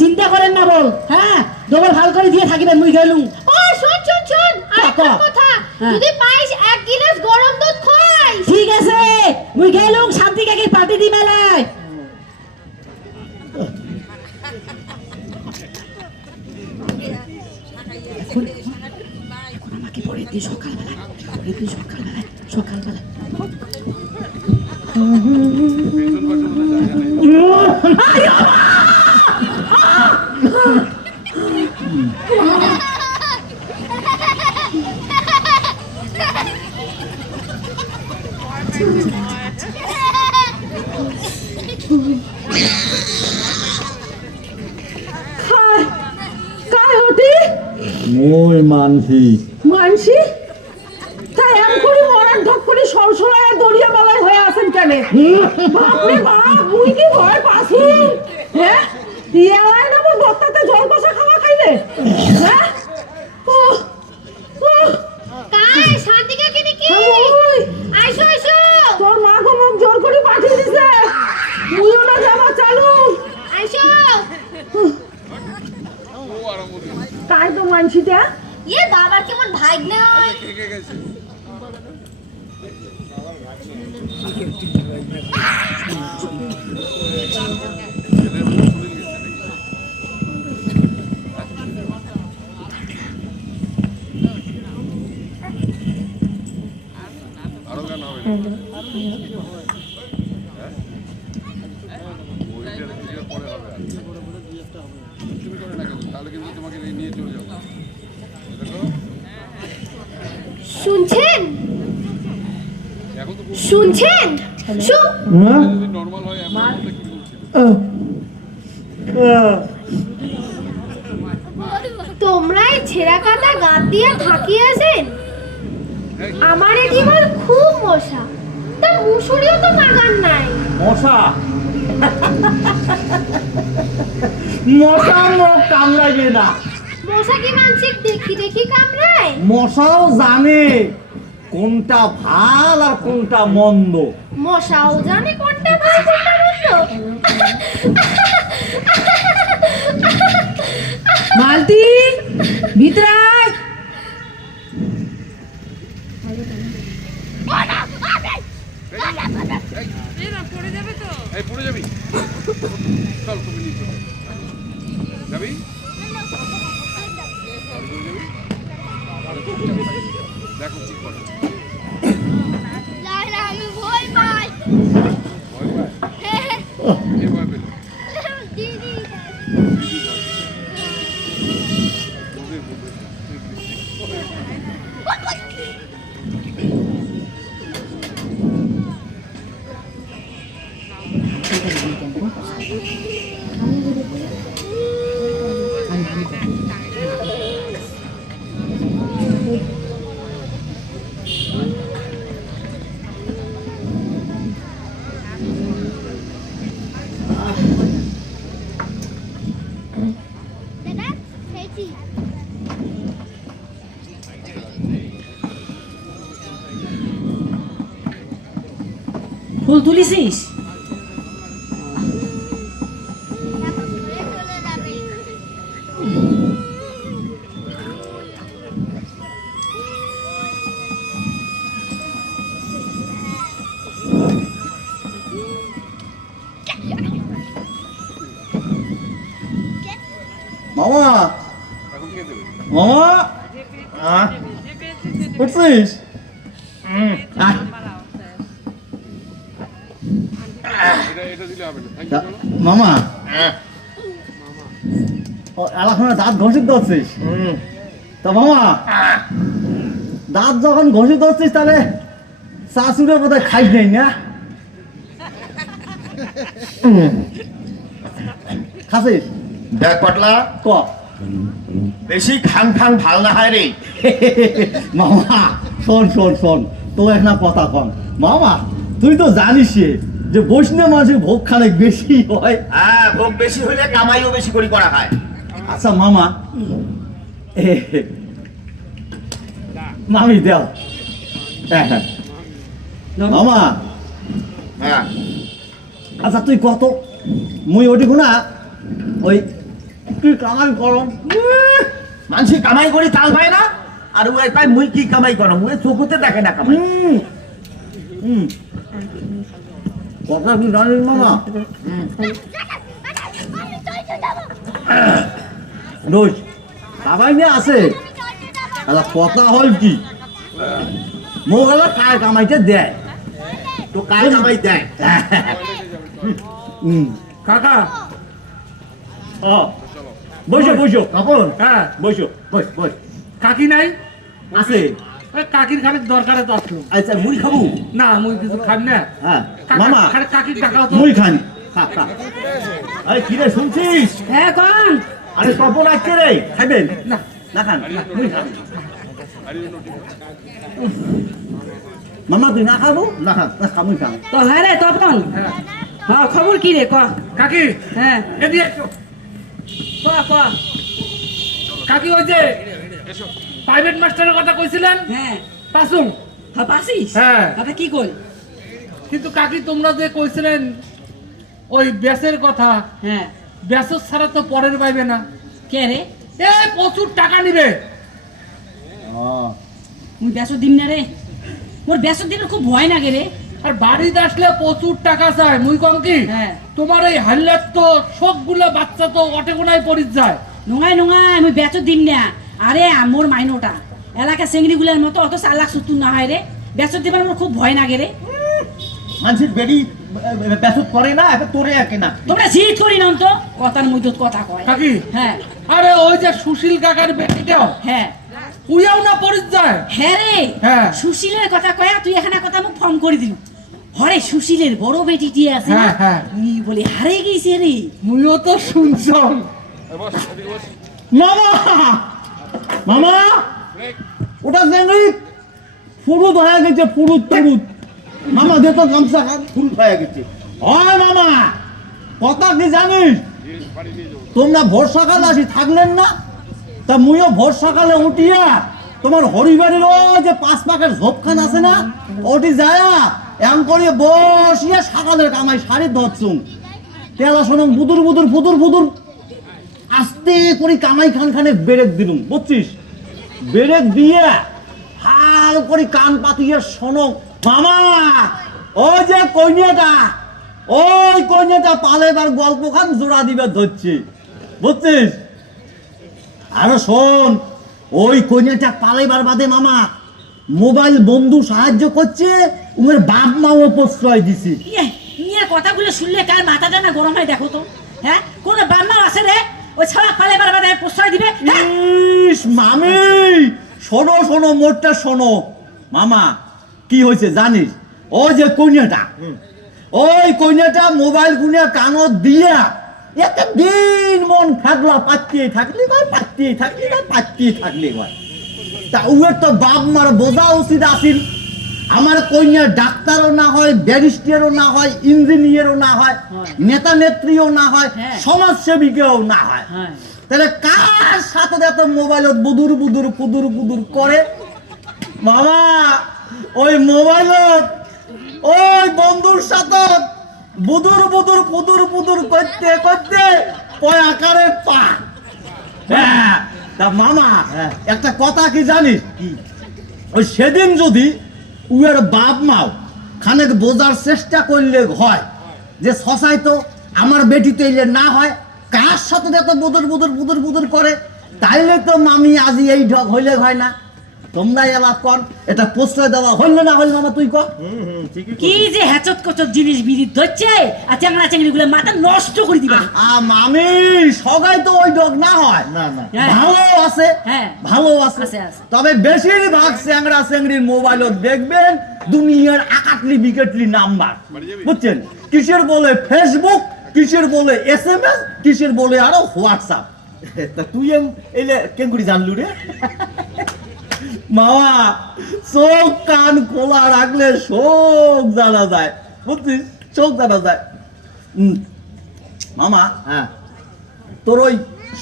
চিন্তা করেন না বল। হ্যাঁ দোবর ভাল করে দিয়ে থাকিবেন মুই গেলুম। ও শোন শোন শোন আরেকটা কথা, হ্যাঁ। যদি পাইস এক গিলাস গরম দুধ খাইস। ঠিক আছে মুই গেলুম শান্তিকে কি পাঠে দি মেলায়। আমাকে পরে দিয়ে সকালবেলা সকালবেলা মই মানছি মানসি তাই এম করে মরার ধক করে সরসরায় দড়িয়া বালাই হয়ে আছেন কেন? বাপরে বাপ মুই কি ভয় পাছি। হ্যাঁ ইয়ালাই না মোর বত্তাতে জল কষা খাওয়া খাইলে। হ্যাঁ ও ও কাই শান্তিকে কি নাকি? ওই আইসো আইসো। তোর মা গো মুখ জোর করে পাঠিয়ে দিছে। তাই তো মানছিটা ইয়ে বাবার কেমন ভাগ্নে হয়। শুনছেন শুনছেন তোমরা এই ছেঁড়া কাটা গাদ দিয়ে থাকিয়েছেন। আমার এদিকে খুব মশা, তা মুসুরিও তো বাগান নাই। মশা মশা মুখ কামড়াবে না, মশা কি মানসিক দেখি দেখি কামড়ায়? মশাও জানে কোনটা ভাল আর কোনটা মন্দ। মশাও জানে কোনটা ভালো কোনটা মন্দ। মালতি ভিতরে আয়। এই পড়ে যাবি, চল তুমি নিয়ে চল। যাবি দেখো কি করে। আমি ভয় পাই। ভয় পায়? কে ভয় পেল? দিদি ফুল তুলিছিস? মামা এখন কে দেবে? মামা উঠছিস? আয়। এটা দিলে হবে না। থ্যাংক ইউ বলো। মামা ও এলাকায় দাঁত ঘষিত ধরছিস? তা মামা দাঁত যখন ঘষিত ধরছিস তাহলে শাশুড়ে বোধহয় খাইস নেই না? খাসিস? দেখ পাটলা, ক বেশি খাং খাং ভাল না হয় রে। মামা শোন শোন শোন, তো একটা কথা কম। মামা তুই তো জানিস যে বৈষ্ণব মানুষের ভোগ খানে বেশি হয়। হ্যাঁ, ভোগ বেশি হইলে কামাইও বেশি করে করা হয়। আচ্ছা মামা মামি দেও। হ্যাঁ হ্যাঁ মামা হ্যাঁ, আচ্ছা তুই কত মুই ওটি না ওই তুই কামাই করম মানুষে কামাই করে তাল পায় না, আর ওই পায় মুই কি কামাই করো, মুই চোখতে দেখে না কামাই। কথা কি জানিস মামা? রোজ সবাই নিয়ে আসে কথা হল কি মোবাইলে কায় কামাইতে দেয়, তো কায় কামাই দেয়। কাকা ও বসো বসো কাপড় হ্যাঁ বসো বস বস কাকি নাই? আছে। ওই কাকির খানিক দরকার আছে আসলো। আচ্ছা মুড়ি খাবো? না মুই কিছু খান না। হ্যাঁ কাকা, মামা খানিক কাকির টাকা তো মুড়ি খানি খা খা। আরে কি রে শুনছিস? হ্যাঁ কোন? আরে তপন আসছে রে, খাইবেন? না না খান মুড়ি খান। মামা তুই না খাবো? না খান না খা মুড়ি খান। তো হ্যাঁ রে তপন, হ্যাঁ খবর কি রে ক? কাকি হ্যাঁ এদিকে এসো। ক ক। কাকি ওই যে প্রাইভেট মাস্টারের কথা কইছিলেন হ্যাঁ পাসুম। হ্যাঁ পাসিস? হ্যাঁ। তাতে কি কই? কিন্তু কাকি তোমরা যে কইছিলেন ওই ব্যাসের কথা, হ্যাঁ বেসর ছাড়া তো পরের পাইবে না। কে রে? এ প্রচুর টাকা নিবে। মুই বেসর দিম না রে, মোর বেসর দিলে খুব ভয় লাগে রে। আর বাড়িতে আসলে প্রচুর টাকা চায়। মুই কম কি হ্যাঁ। তোমার এই হাল্লার তো সবগুলো বাচ্চা তো অটে কোনায় পড়ে যায়। নোংাই নোংাই মুই বেসর দিম না। আরে মোর মাইনোটা এলাকা চেংড়িগুলার মতো অত চালাক সুতুর না হয় রে। বেসর দিবার মোর খুব ভয় লাগে রে। মানুষের বেড়ি বেসত করে না, এখন তোরে একে না। তোমরা জিত করি না তো কথার মধ্যে কথা কয়। কাকি হ্যাঁ আরে ওই যে সুশীল কাকার বেটিটাও হ্যাঁ উইয়াও না পড়ে যায়। হ্যাঁ রে, হ্যাঁ। সুশীলের কথা কয়া তুই এখানে কথা মুখ ফর্ম করে দিল। হরে সুশীলের বড় বেটিটি আছে না, হ্যাঁ, হ্যাঁ। উনি বলে হারে গেছে রে। মুইও তো শুনছম। বস এদিকে বস। মামা মামা ব্রেক। ওটা চেংড়ি ফুরুত হয়ে গেছে, ফুরুত ফুরুত। মামা দে তো গামছা, ফুরুত হয়ে গেছে। হয় মামা, কথা কি জানিস? বাড়ি নিয়ে যাবো। তোমরা ভোর সকালে আসি থাকলেন না, তা মুইও ভোর সকালে উঠিয়া তোমার হরিবাড়ির ওই যে 5 পাকের ঝোপখান আছে না, ওটি যায়া এম করে বসিয়া সকালের কামাই শাড়ি ধরছুম। তেলা শোনম বুদুর বুদুর ফুদুর ফুদুর আস্তে করে কামাই খানে বেরেক দিলুম, বুঝছিস? বেরেক দিয়ে হাল করে কান পাতিয়ে শোনো মামা, ওই যে কইনিয়াটা, ওই কইনিয়াটা পালেবার গল্প খান জোড়া দিবে ধরছে, বুঝছিস? আরো শোন, ওই কইনিয়াটা পালেবার বাদে মামা মোবাইল বন্ধু সাহায্য করছে, উমের বাপ মাও প্রশ্রয় দিছে। নিয়ে কথাগুলো শুনলে কার মাথাটা না গরম হয় দেখো তো। হ্যাঁ কোন বান্নাও আছে রে ওই ছাড়া পালে বারবার প্রশ্রয় দিবে? হ্যাঁ? ইস মামি, শোনো শোনো মোটটা শোনো মামা, কি হয়েছে জানিস? ওই যে কইনাটা, ওই কইনাটা মোবাইল গুনিয়া কানত দিয়া একটা দিন মন ফাগলা পাচ্ছিয়ে থাকলি ভাই, পাচ্ছিয়ে থাকলি ভাই, পাচ্ছিয়ে থাকলি ভাই। তা উয়ের তো বাপ মার বোঝা উচিত আসিল। আমার কইনা ডাক্তারও না হয়, ব্যারিস্টারও না হয়, ইঞ্জিনিয়ারও না হয়, নেতা নেত্রীও না হয়, হ্যাঁ। সমাজসেবিকাও না হয়। হ্যাঁ। তাহলে কার সাথে এত মোবাইলত বুদুর বুদুর পুদুর পুদুর করে? মামা ওই মোবাইলত ওই বন্ধুর সাথে বুদুর বুদুর পুদুর পুদুর করতে করতে ওই আকারে পা। হ্যাঁ, তা মামা একটা কথা কি জানিস? ওই সেদিন যদি উয়ের বাপ মাও খানেক বোঝার চেষ্টা করলে হয় যে সসাই তো আমার বেটি তো এলে না হয়, কার সাথে এত বুদুর বুদুর বুদুর বুদুর করে, তাইলে তো মামি আজি এই ঢক হইলে হয় না। তোমরা এলাপ কর, এটা প্রশ্রয় দেওয়া হইল না হইল মামা তুই কর। কি যে হ্যাচত কচত জিনিস বিড়ি ধরছে আর চ্যাংড়া চেংড়ি গুলো মাথা নষ্ট করে দিবে। মামি সবাই তো ওই ডগ না হয়, না না হ্যাঁ। ভালো আছে, হ্যাঁ। ভালো আছে, আছে, আছে। তবে বেশিরভাগ চ্যাংড়া চেংড়ির মোবাইলত দেখবেন দুনিয়ার আকাটলি বিকেটলি নাম্বার, বুঝছেন? কিসের বলে ফেসবুক, কিসের বলে SMS, কিসের বলে আরো হোয়াটসঅ্যাপ। তা তুই এলে কেন করে জানলু রে? মামা চোখ কান খোলা রাখলে সব জানা যায়, বুঝছিস? চোখ জানা যায়। মামা হ্যাঁ তোর ওই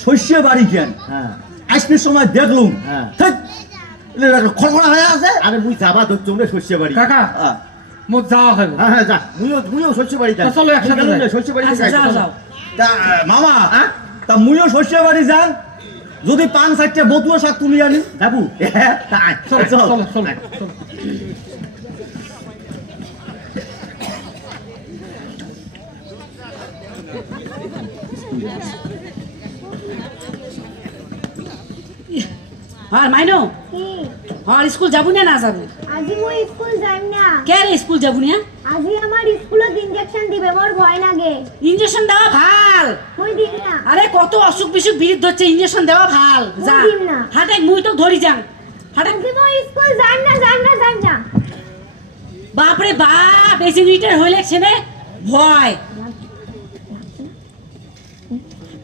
শস্য বাড়ি কেন হ্যাঁ আসবির সময় দেখলুম হ্যাঁ। খড়খড়া হয়ে আছে। আরে মুই যাবা ধরছো রে শস্য বাড়ি। কাকা আহ, মোর যাওয়া খাইব। হ্যাঁ হ্যাঁ যা, মুইও শস্য বাড়ি যাই। তা চলো একসাথে যাই। শস্য বাড়ি আচ্ছা যাও যাও। তা মামা তা মুইও শস্য বাড়ি যান, যদি 5-4টে বতুয়া শাক তুলি আনি যাবু। তাই চলো চলো চলো চলো। আর মাইনো আর স্কুল যাবো না না যাবো? আজি মই স্কুল যাইম না। কে রে স্কুল যাবো না? আজি আমার স্কুলত ইনজেকশন দিবে, মোর ভয় লাগে। ইঞ্জেকশন দেওয়া ভাল। মই দিম না। আরে কত অসুখ বিসুখ বিরুদ্ধ হচ্ছে, ইঞ্জেকশন দেওয়া ভাল। যা দিম না। হাটে মুই তো ধরি যান হাটে। আজি মই স্কুল যাইম না, যাইম না, যাইম না। বাপরে বাপ, বেশি লিটার হইলে ছেলে ভয়।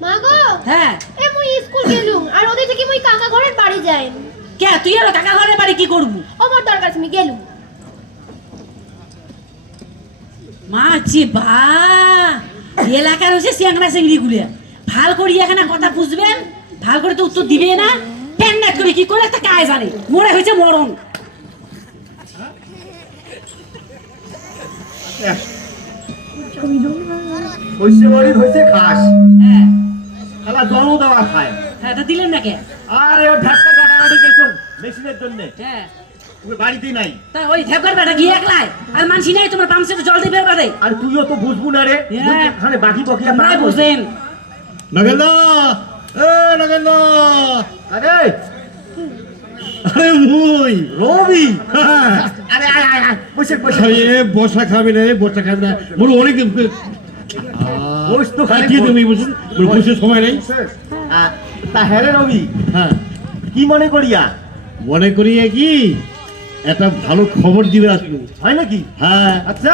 মা গো, হ্যাঁ এ মই স্কুল গেলুম আর ওদের থেকে মই কাকা ঘরের বাড়ি যাইম। কে তুই আর কাকা ঘরে বাড়ি কি করবু? আমার দরকার তুমি গেলুম। মাছি বা এলাকার হচ্ছে চ্যাংড়া চেংড়ি গুলে ভাল করি এখানে কথা বুঝবেন, ভাল করে তো উত্তর দিবে না। প্যান্ডাট করে কি করে একটা কাজ জানে, মরে হয়েছে মরণ। হইছে বড়ি হইছে খাস হ্যাঁ শালা জলও দেওয়া খায় হ্যাঁ তা দিলেন না কে? আরে ও ঢাকা কাটাকাটি গেছো মেশিনের জন্য হ্যাঁ ওই বাড়িতেই নাই তা ওই ঢেপকার বেটা গিয়ে একলাই আর মানসি নাই তোমার পাম্প সেটে জল দিবে বাদে আর তুইও তো বুঝবো না রে হ্যাঁ। ওখানে বাকি বকিয়া নাই বুঝেন নগেন্দ্র এ নগেন্দ্র আরে আরে মুই রবি আরে আয় আয় আয় বসে বসে বসা খাবি না বসা খাবি না মোর অনেক বস তো খালি কি তুমি বুঝুন বসে সময় নেই তা হ্যাঁ রে রবি হ্যাঁ কি মনে করিয়া মনে করিয়ে কি একটা ভালো খবর দিবে আসলো হয় নাকি হ্যাঁ আচ্ছা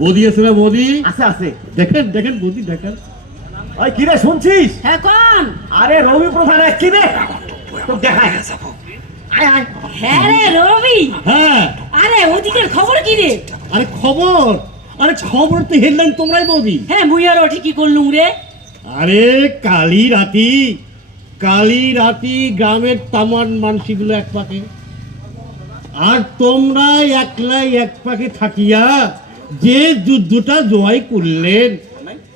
বৌদি আছে না বৌদি আছে আছে দেখেন দেখেন বৌদি দেখেন ওই কি রে শুনছিস হ্যাঁ কোন আরে রবি প্রধান কি রে তো দেখায় আয় আয় হ্যাঁ রে রবি হ্যাঁ আরে ওদিকের খবর কি রে? আরে খবর তো হেডলাইন তোমরাই বৌদি হ্যাঁ মুই আর ওটি কি করলুম রে? আরে কালী রাতি গ্রামের তামান মানসিগুলো এক পাকে আর তোমরা একলাই এক পাকে থাকিয়া যে যুদ্ধটা জয় করলেন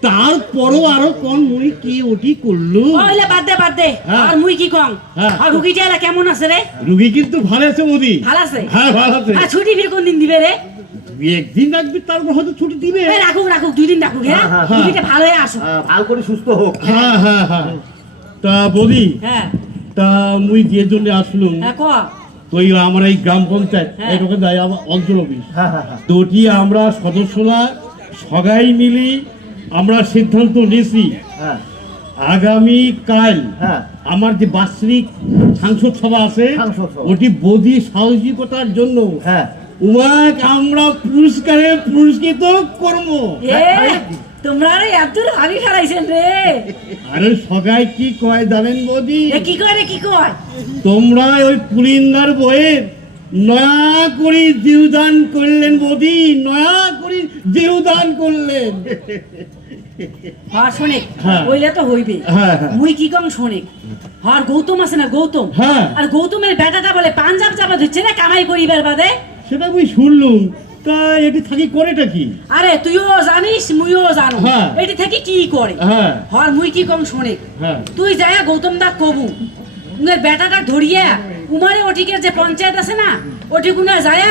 তারপরও আরো কোন মুই কি ওটি করলু ওইলে বাদ দে হ্যাঁ। আর মুই কি কম হ্যাঁ। আর রুগীটা এলা কেমন আছে রে? রুগী কিন্তু ভালো আছে বৌদি ভালো আছে? হ্যাঁ ভালো আছে আর ছুটি ফির কোন দিন দিবে রে? একদিন রাখবি তারপর হয়তো ছুটি দিবে এই রাখুক 2 দিন রাখুক হ্যাঁ হ্যাঁ, হ্যাঁ। রুগীটা ভালো হয়ে আসুক ভালো করে সুস্থ হোক হ্যাঁ তা বৌদি হ্যাঁ তা মুই যে জন্য আসলুম হ্যাঁ ক তো আমার এই গ্রাম পঞ্চায়েত হ্যাঁ। এটাকে দেয় আমার অঞ্চল অফিস হ্যাঁ হ্যাঁ হ্যাঁ দুটি আমরা সদস্যরা সবাই মিলি আমরা সিদ্ধান্ত নিয়েছি হ্যাঁ আগামী কাল হ্যাঁ। আমার যে বার্ষিক সাংসদ সভা আছে সাংসদ সভা। ওটি বৌদি সাহসিকতার জন্য হ্যাঁ উমাক আমরা পুরস্কারে পুরস্কৃত করব এ তোমরা রে এত হাবি খারাইছেন রে আরে সবাই কি কয় জানেন বৌদি এ কি কয় রে কি কয়? তোমরা ওই পুলিন্দার বইয়ের নয়া করে জীবদান করলেন বৌদি নয়া করে জীবদান করলেন হ্যাঁ শোনে হ্যাঁ। ওইলে তো হইবে হ্যাঁ, হ্যাঁ। মুই কি কম শোনে আর গৌতম আছে না গৌতম হ্যাঁ। আর গৌতমের বেটাটা বলে পাঞ্জাব চাপা ধরছে না কামাই করিবার বাদে সেটা আমি শুনলুম তা এটি থাকি করেটা কি আরে তুইও জানিস মুইও জানো হ্যাঁ। এটি থেকে কি করে হ্যাঁ আর মুই কি কম শোনে হ্যাঁ তুই যায় গৌতম দা কবু উনের বেটাটা ধরিয়া উমারে ওটিকে যে পঞ্চায়েত আছে না ওটি গুনা যায়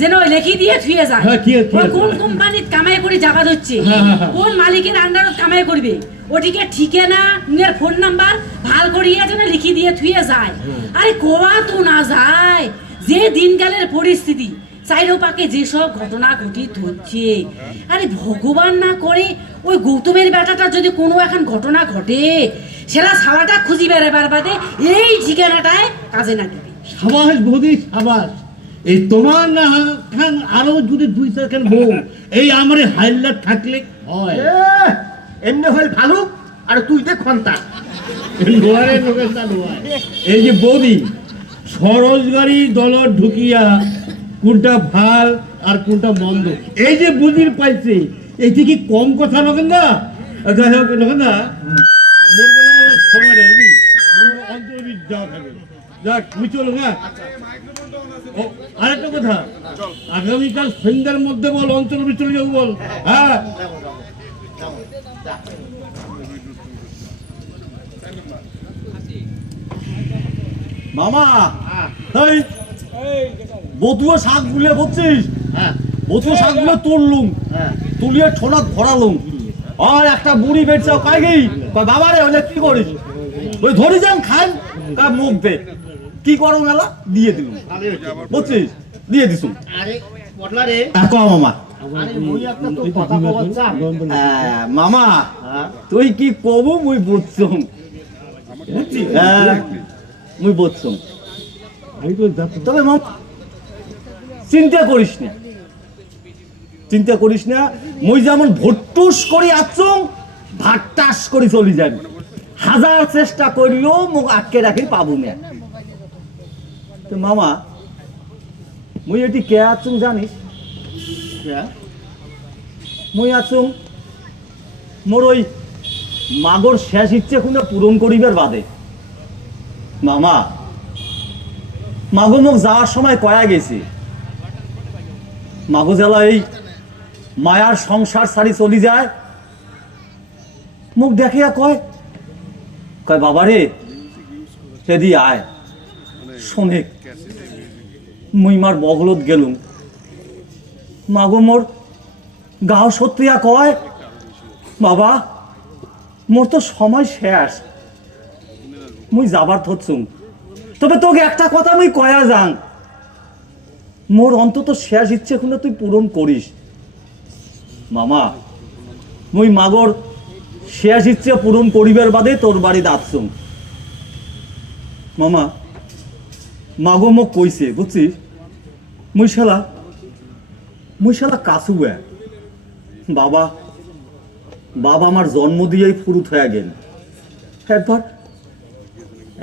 যেন ওই লেখি দিয়ে থুয়ে যায় হ্যাঁ, থুয়ে ওই যায়। কোন কোম্পানিত কামাই করে যাবা ধরছে হ্যাঁ, হ্যাঁ, হ্যাঁ। কোন মালিকের আন্ডারত কামাই করবে ওটিকে ঠিকানা উনের ফোন নাম্বার ভাল করিয়া যেন লিখি দিয়ে থুয়ে যায় আরে কোয়া তো না যায় যে দিনকালের পরিস্থিতি চাইরোপাকে যেসব ঘটনা ঘটিত হচ্ছে আরে ভগবান না করে ওই গৌতমের বেটাটা যদি কোনো এখন ঘটনা ঘটে সেটা সারাটা খুঁজি বেড়াবার বাদে এই ঠিকানাটায় কাজে না দিবে সাবাস বৌদি সাবাস এই তোমার না খান আরো যদি 2-4 বউ এই আমার হাইলার থাকলে হয় এমনি হল ভালো আর তুই দেখ খন্তা লোয়ারে লোকের না লোয়ার এই যে বৌদি সরোজগাড়ি দল ঢুকিয়া কোনটা ভাল আর কোনটা মন্দ এই যে বুঝির পাইছে এইটি কি কম কথা নকেন না যাই হোক নকেন না মোর বেলা সময় নেই মোর অন্তর্বিদ যাওয়া থাকবে যাক তুমি চলো না ও আরেকটা কথা আগামীকাল সন্ধ্যার মধ্যে বল অন্তর্বিদ চলে যাবো বল হ্যাঁ মামা এই বতুয়া শাক গুলে বলছিস বতুয়া শাক গুলো তুললুম তুলিয়ে ছোনাত ভরালুম আর একটা বুড়ি বেটছাও কাই গই কয় বাবা রে ওলে কি করিস ওই ধরি যান খান কা মুখ দে কি করো মেলা দিয়ে দিলুম বুঝছিস দিয়ে দিছুম আরে পটলা রে মামা আরে মুই একটা তো কথা কবার চা মামা তুই কি কব মুই বুঝছুম বুঝছিস মুই বুঝছুম আমি তো যাচ্ছি তবে মামা চিন্তা করিস না চিন্তা করিস না মুই যেমন ভট্টুস করি আছুম ভাট্টাস করে চলি যাবি হাজার চেষ্টা করিও মুখ আটকে রাখি পাবো না তো মামা মুই এটি কে আছুম জানিস মুই আছুম মোর ওই মাগর শেষ ইচ্ছে কোনো পূরণ করিবার বাদে মামা মাগো মুখ যাওয়ার সময় কয়া গেছি মাগো জেলা এই মায়ার সংসার সারি চলি যায়, মুখ দেখিয়া কয় কয় বাবা রে সেদি আয় শোনেক মুই মার বগলত গেলুম, মাগো মোর গাও সত্রিয়া কয় বাবা মোর তো সময় শেষ, মুই যাবার ধরছুম, তবে তোকে একটা কথা মুই কয়া যাং, মোর অন্তত শেষ ইচ্ছে কোনো তুই পূরণ করিস। মামা মুই মাগর শেষ ইচ্ছে পূরণ করিবার বাদে তোর বাড়ি দাঁতছুম। মামা মাগো মোক কইছে বুঝছিস, মুই শালা কাছু বাবা বাবা আমার জন্ম দিয়েই ফুরুত হয়ে গেল,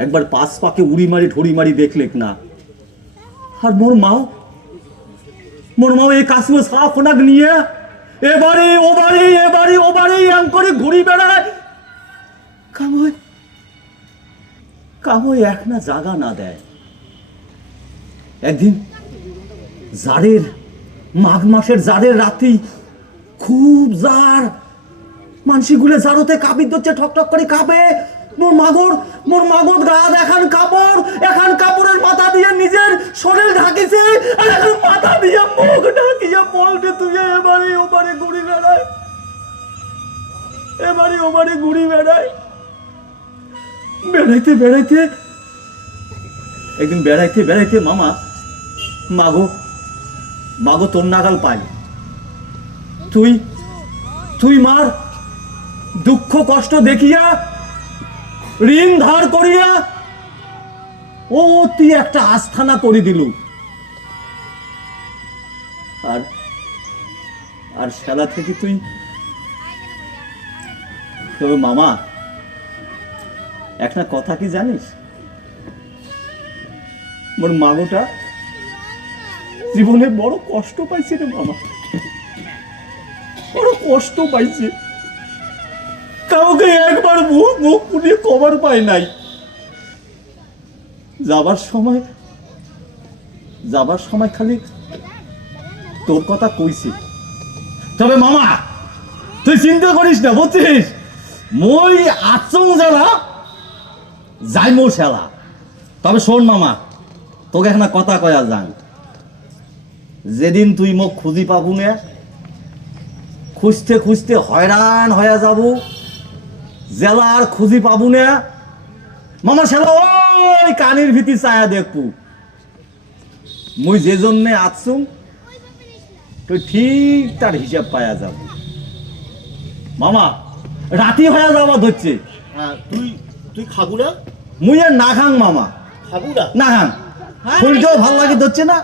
একবার পাঁচ পাকে উড়ি মারি ঠড়ি মারি দেখলে না, আর মোর মাও এই কাছু সাফ ওনাক নিয়ে এবারে ওবারে এম করে ঘুরি বেড়ায়, কাময় এক না জাগা না দেয়। একদিন জারের মাঘ মাসের জারের রাতি খুব জার, মানসিগুলো জারতে কাবির দচ্ছে ঠক ঠক করে কাঁপে, মোর মাগর গা দেখান কাপড়ের মাথা দিয়ে নিজের শরীর ঢাকিছে, আর এখন মাথা দিয়ে মুখ ঢাকিয়া পলটে তুই এবারে ওবারে ঘুরি বেড়ায়, বেড়াইতে একদিন বেড়াইতে মামা মাগো তোর নাগাল পাই, তুই মার দুঃখ কষ্ট দেখিয়া ঋণ ধার করিয়া ও তুই একটা আস্থানা করে দিলু, আর শালা থেকে তুই, তবে মামা একটা কথা কি জানিস, মোর মাগোটা জীবনে বড় কষ্ট পাইছে রে মামা, বড় কষ্ট পাইছে, কাউকে একবার মুখ পুড়িয়ে কভার পায় নাই, যাবার সময় খালি তোর কথা কইছি। তবে মামা তুই চিন্তা করিস না বুঝছিস, মই আচং জেলা যাই মোর শালা। তবে শোন মামা তোকে একটা কথা কয়া যান, যেদিন তুই মোক খুঁজি পাবু না, খুঁজতে হয়রান হয়ে যাব, জেলা আর খুঁজি পাবু না মামা, শালা ওই কানের ভিতি চায়া দেখবু, মুই যে জন্যে আছুম তুই ঠিক তার হিসাব পায়া যাব। মামা রাতি হয়ে যাওয়া ধরছে, তুই খাবু না? মুই আর না খাং মামা, খাবু না? না খাং, শরীরটাও ভাল লাগে ধরছে না।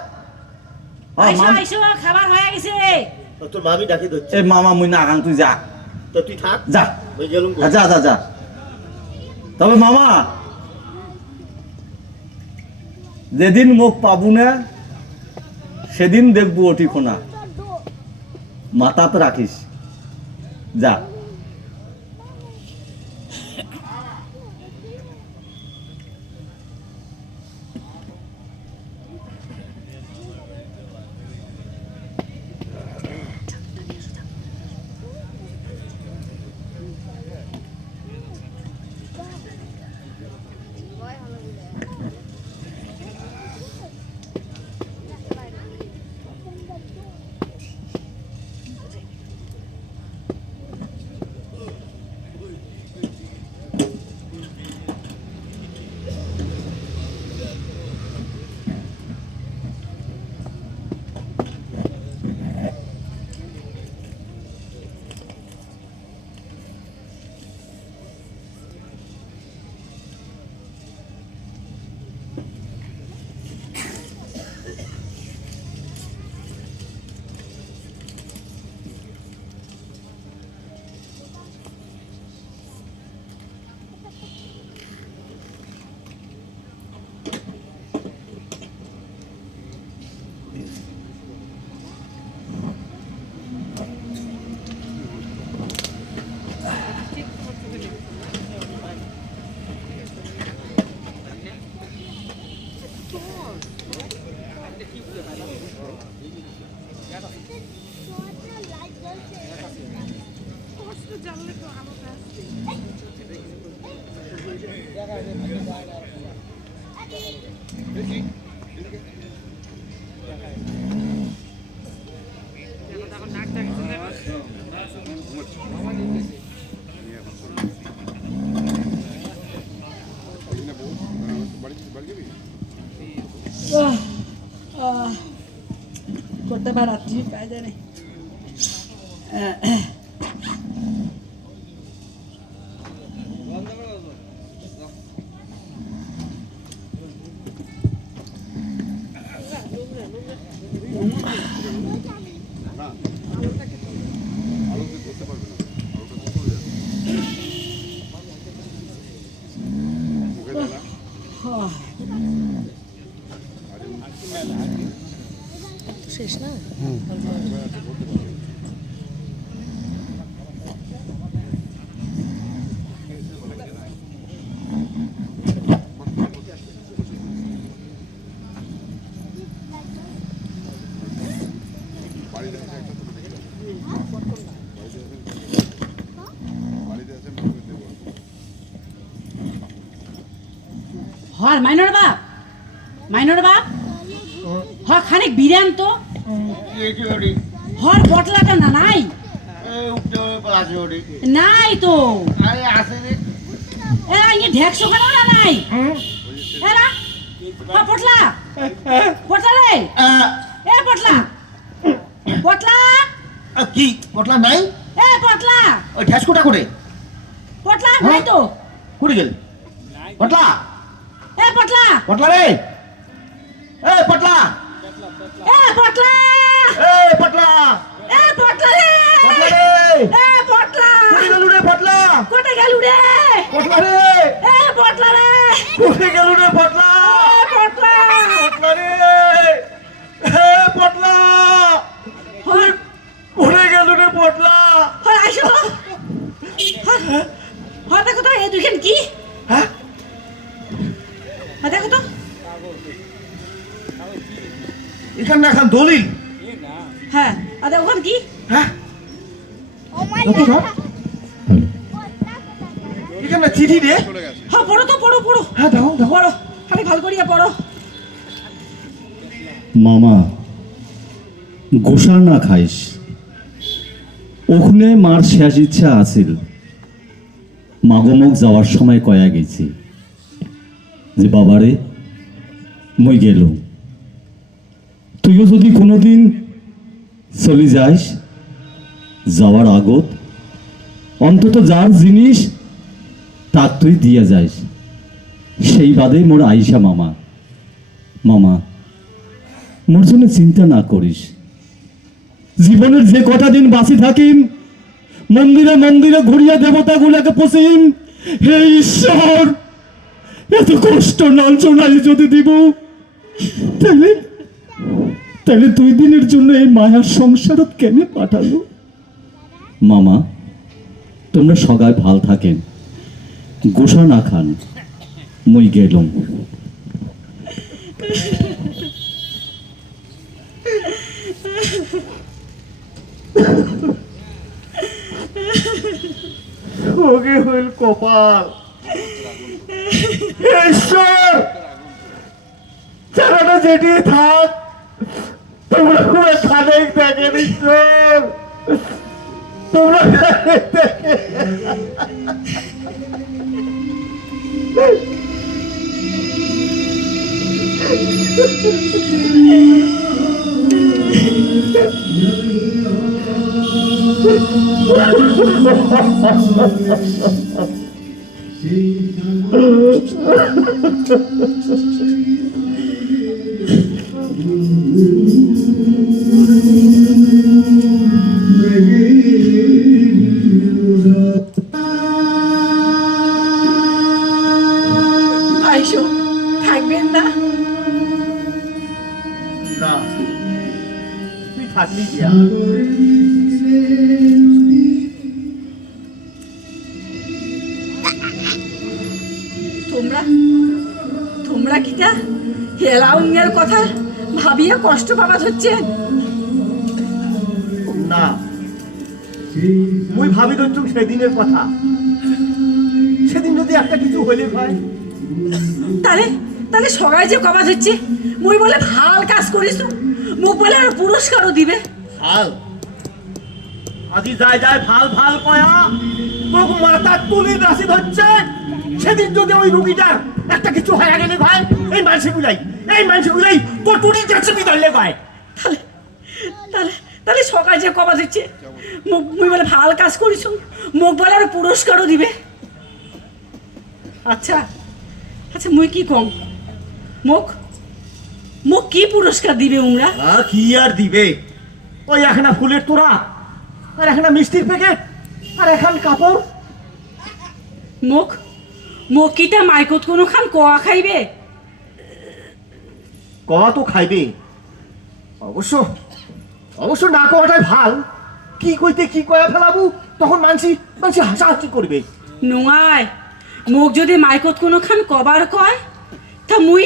খাবার হয়ে গেছে, তোর মামি ডাকে ধরছে। এ মামা মুই না খাং, তুই যা, তো তুই থাক, যা যা। তবে মামা যেদিন মুখ পাবু না সেদিন দেখবো ওটি খোনা, মাথাতে রাখিস, যা। করতে পারাচ্ছি কাজে নেই। শেষ না? হর মাইনর বাপ, মাইনর বাপ, হর খানিক বিরান তো, হর বটলাটা না নাই, নাই তো, এরা ইয়ে ঢেকশো কেন না নাই, এরা, হর পটলা, পটলা রে, এ পটলা, পটলা, কি পটলা নাই? এ পটলা, ওই ঢেসকোটা করে পটলা নাই তো, কুড়ি গেল পটলা, এ পটলা, পটলা রে, এ পটলা, এ পটলা, এ পটলা, এ পটলা রে, পটলা রে, এ পটলা, কুড়ি গেল রে পটলা, কোটে গেলু রে, পটলা রে, এ পটলা রে, কুড়ি গেল রে পটলা, এ পটলা, পটলা রে, এ পটলা, কুড়ি গেল রে পটলা। হয় আইসো, হয় দেখো তো এই দুইখান কি, হ্যাঁ হয় দেখো তো, এখানে না খান দলিল, হ্যাঁ আর দেখো ওখান কি, হ্যাঁ এখানে চিঠি রে, হ্যাঁ পড়ো তো পড়ো পড়ো, হ্যাঁ দাও দাও, পড়ো খালি ভালো করিয়া পড়ো। মামা গোসার না খাইস, ওখানে মার শেষ ইচ্ছা আছিল, মাগমক যাওয়ার সময় কয়া গেছি যে বাবারে মই গেল, তুইও যদি কোনোদিন চলি যাস যাওয়ার আগত অন্তত যার জিনিস তাক তুই দিয়া যাস, সেই বাদে মোর আইসা মামা, মামা মোর জন্য চিন্তা না করিস, জীবনের যে কটা দিন বাঁচি থাকিম মন্দিরে মন্দিরে ঘুরিয়া দেবতাগুলাকে পচিম, হে ঈশ্বর এত কষ্ট লাঞ্ছনাই যদি দিব তাহলে তাহলে 2 দিনের জন্য এই মায়ার সংসারত কেন পাঠালো। মামা তোমরা সবাই ভাল থাকেন, গোসা না খান, মই গেলুম। ওকে হইল কপাল, ঈশ্বর চারাটা যেটি থাক তোমরা খুব খানেক দেখেন, ঈশ্বর তোমরা খানেক দেখে, আইসো থাকবেন না, না তুই থাকলি গিয়া, তোমরা তোমরা কিটা হেলাউইংয়ের কথা ভাবিয়া কষ্ট পাবা হচ্ছে, না মুই ভাবি ধরছুক সেদিনের কথা, সেদিন যদি একটা কিছু হইলে ভাই তাহলে তাহলে সবাই যে কবাজ হচ্ছে মুই বলে ভাল কাজ করিস মুখ বলে আর পুরস্কারও দিবে। ভাল আজি যায় যায় ভাল ভাল কয়া তোকে মাথা তুলি রাশি ধরছে। সেদিন যদি ওই রুগীটার একটা কিছু হয়ে গেলে ভাই এই মানুষগুলাই তো টুরি যাচ্ছে বিদারলে ভাই। তাহলে তাহলে তাহলে সকাল যে কবাজ হচ্ছে মুই বলে ভাল কাজ করিস মুখ বলে আর পুরস্কারও দিবে। আচ্ছা আচ্ছা মুই কি কম মুখ মুখ কি পুরস্কার দিবে উমরা? কি আর দিবে ওই একখানা ফুলের তোড়া আর একখানা মিষ্টির প্যাকেট আর এখন কাপড়। মুখ মুখ কিটা মাইকত কোনো খান কোয়া খাইবে? কওয়া তো খাইবে অবশ্য অবশ্য না কওয়াটাই ভাল। কি কইতে কি কয়া ফেলাবো তখন মানসি হাসাহাসি করবে। নোয়ায় মুখ যদি মাইকত কোনো খান কবার কয় তা মুই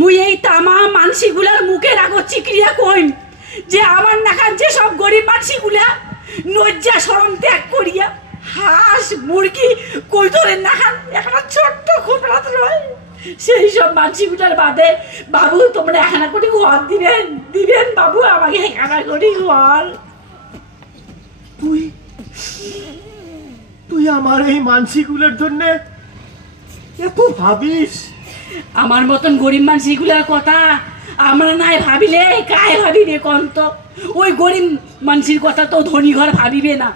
মুই এই তামা মানসিগুলার মুখের আগত চিক্রিয়া কইম যে আমার নাকান যে সব গরিব মানসিগুলা লজ্জা শরম ত্যাগ করিয়া হাঁস মুরগি কৈতরের নাকান একটা ছোট্ট খোপড়াত রয় সেই সব মানসিগুলার বাদে বাবু তোমরা এখানা করে ঘর দিবেন দিবেন বাবু আমাকে এখানা করে ঘর। তুই তুই আমার এই মানসিগুলোর জন্য এত ভাবিস? আমার মতন গরিব মানসিগুলার কথা আমরা নাই ভাবিলে কায় ভাবিবে কন্ত? ওই গরিব মানসির কথা তো ধনী ঘর ভাবিবে না।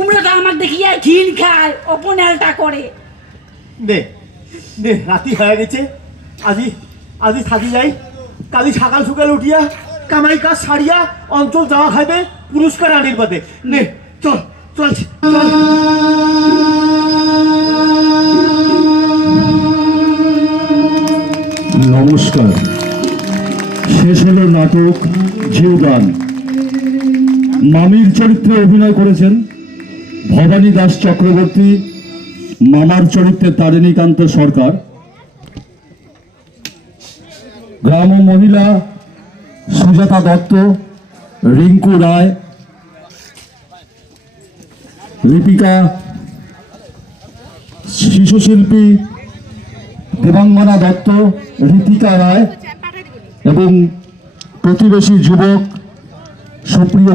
উমরা তো আমার দেখিয়া ঘিন খায় অপনালটা করে। দে দে রাতি হয়ে গেছে আজি আজি থাকি যাই কালি সকাল সকাল উঠিয়া কামাই কাজ সারিয়া অঞ্চল যাওয়া খাইবে পুরস্কার আনির বাদে। নে চল চল চল। নমস্কার। শেষ হলো নাটক জীবদান। মামির চরিত্রে অভিনয় করেছেন ভবানী দাস চক্রবর্তী, মামার চরিত্রে তারিণীকান্ত সরকার, গ্রাম মহিলা সুজাতা দত্ত, রিঙ্কু রায়, লিপিকা শিশুশিল্পী দেবাঙ্গনা দত্ত, ঋতিকা রায় এবং প্রতিবেশী যুবক সুপ্রিয়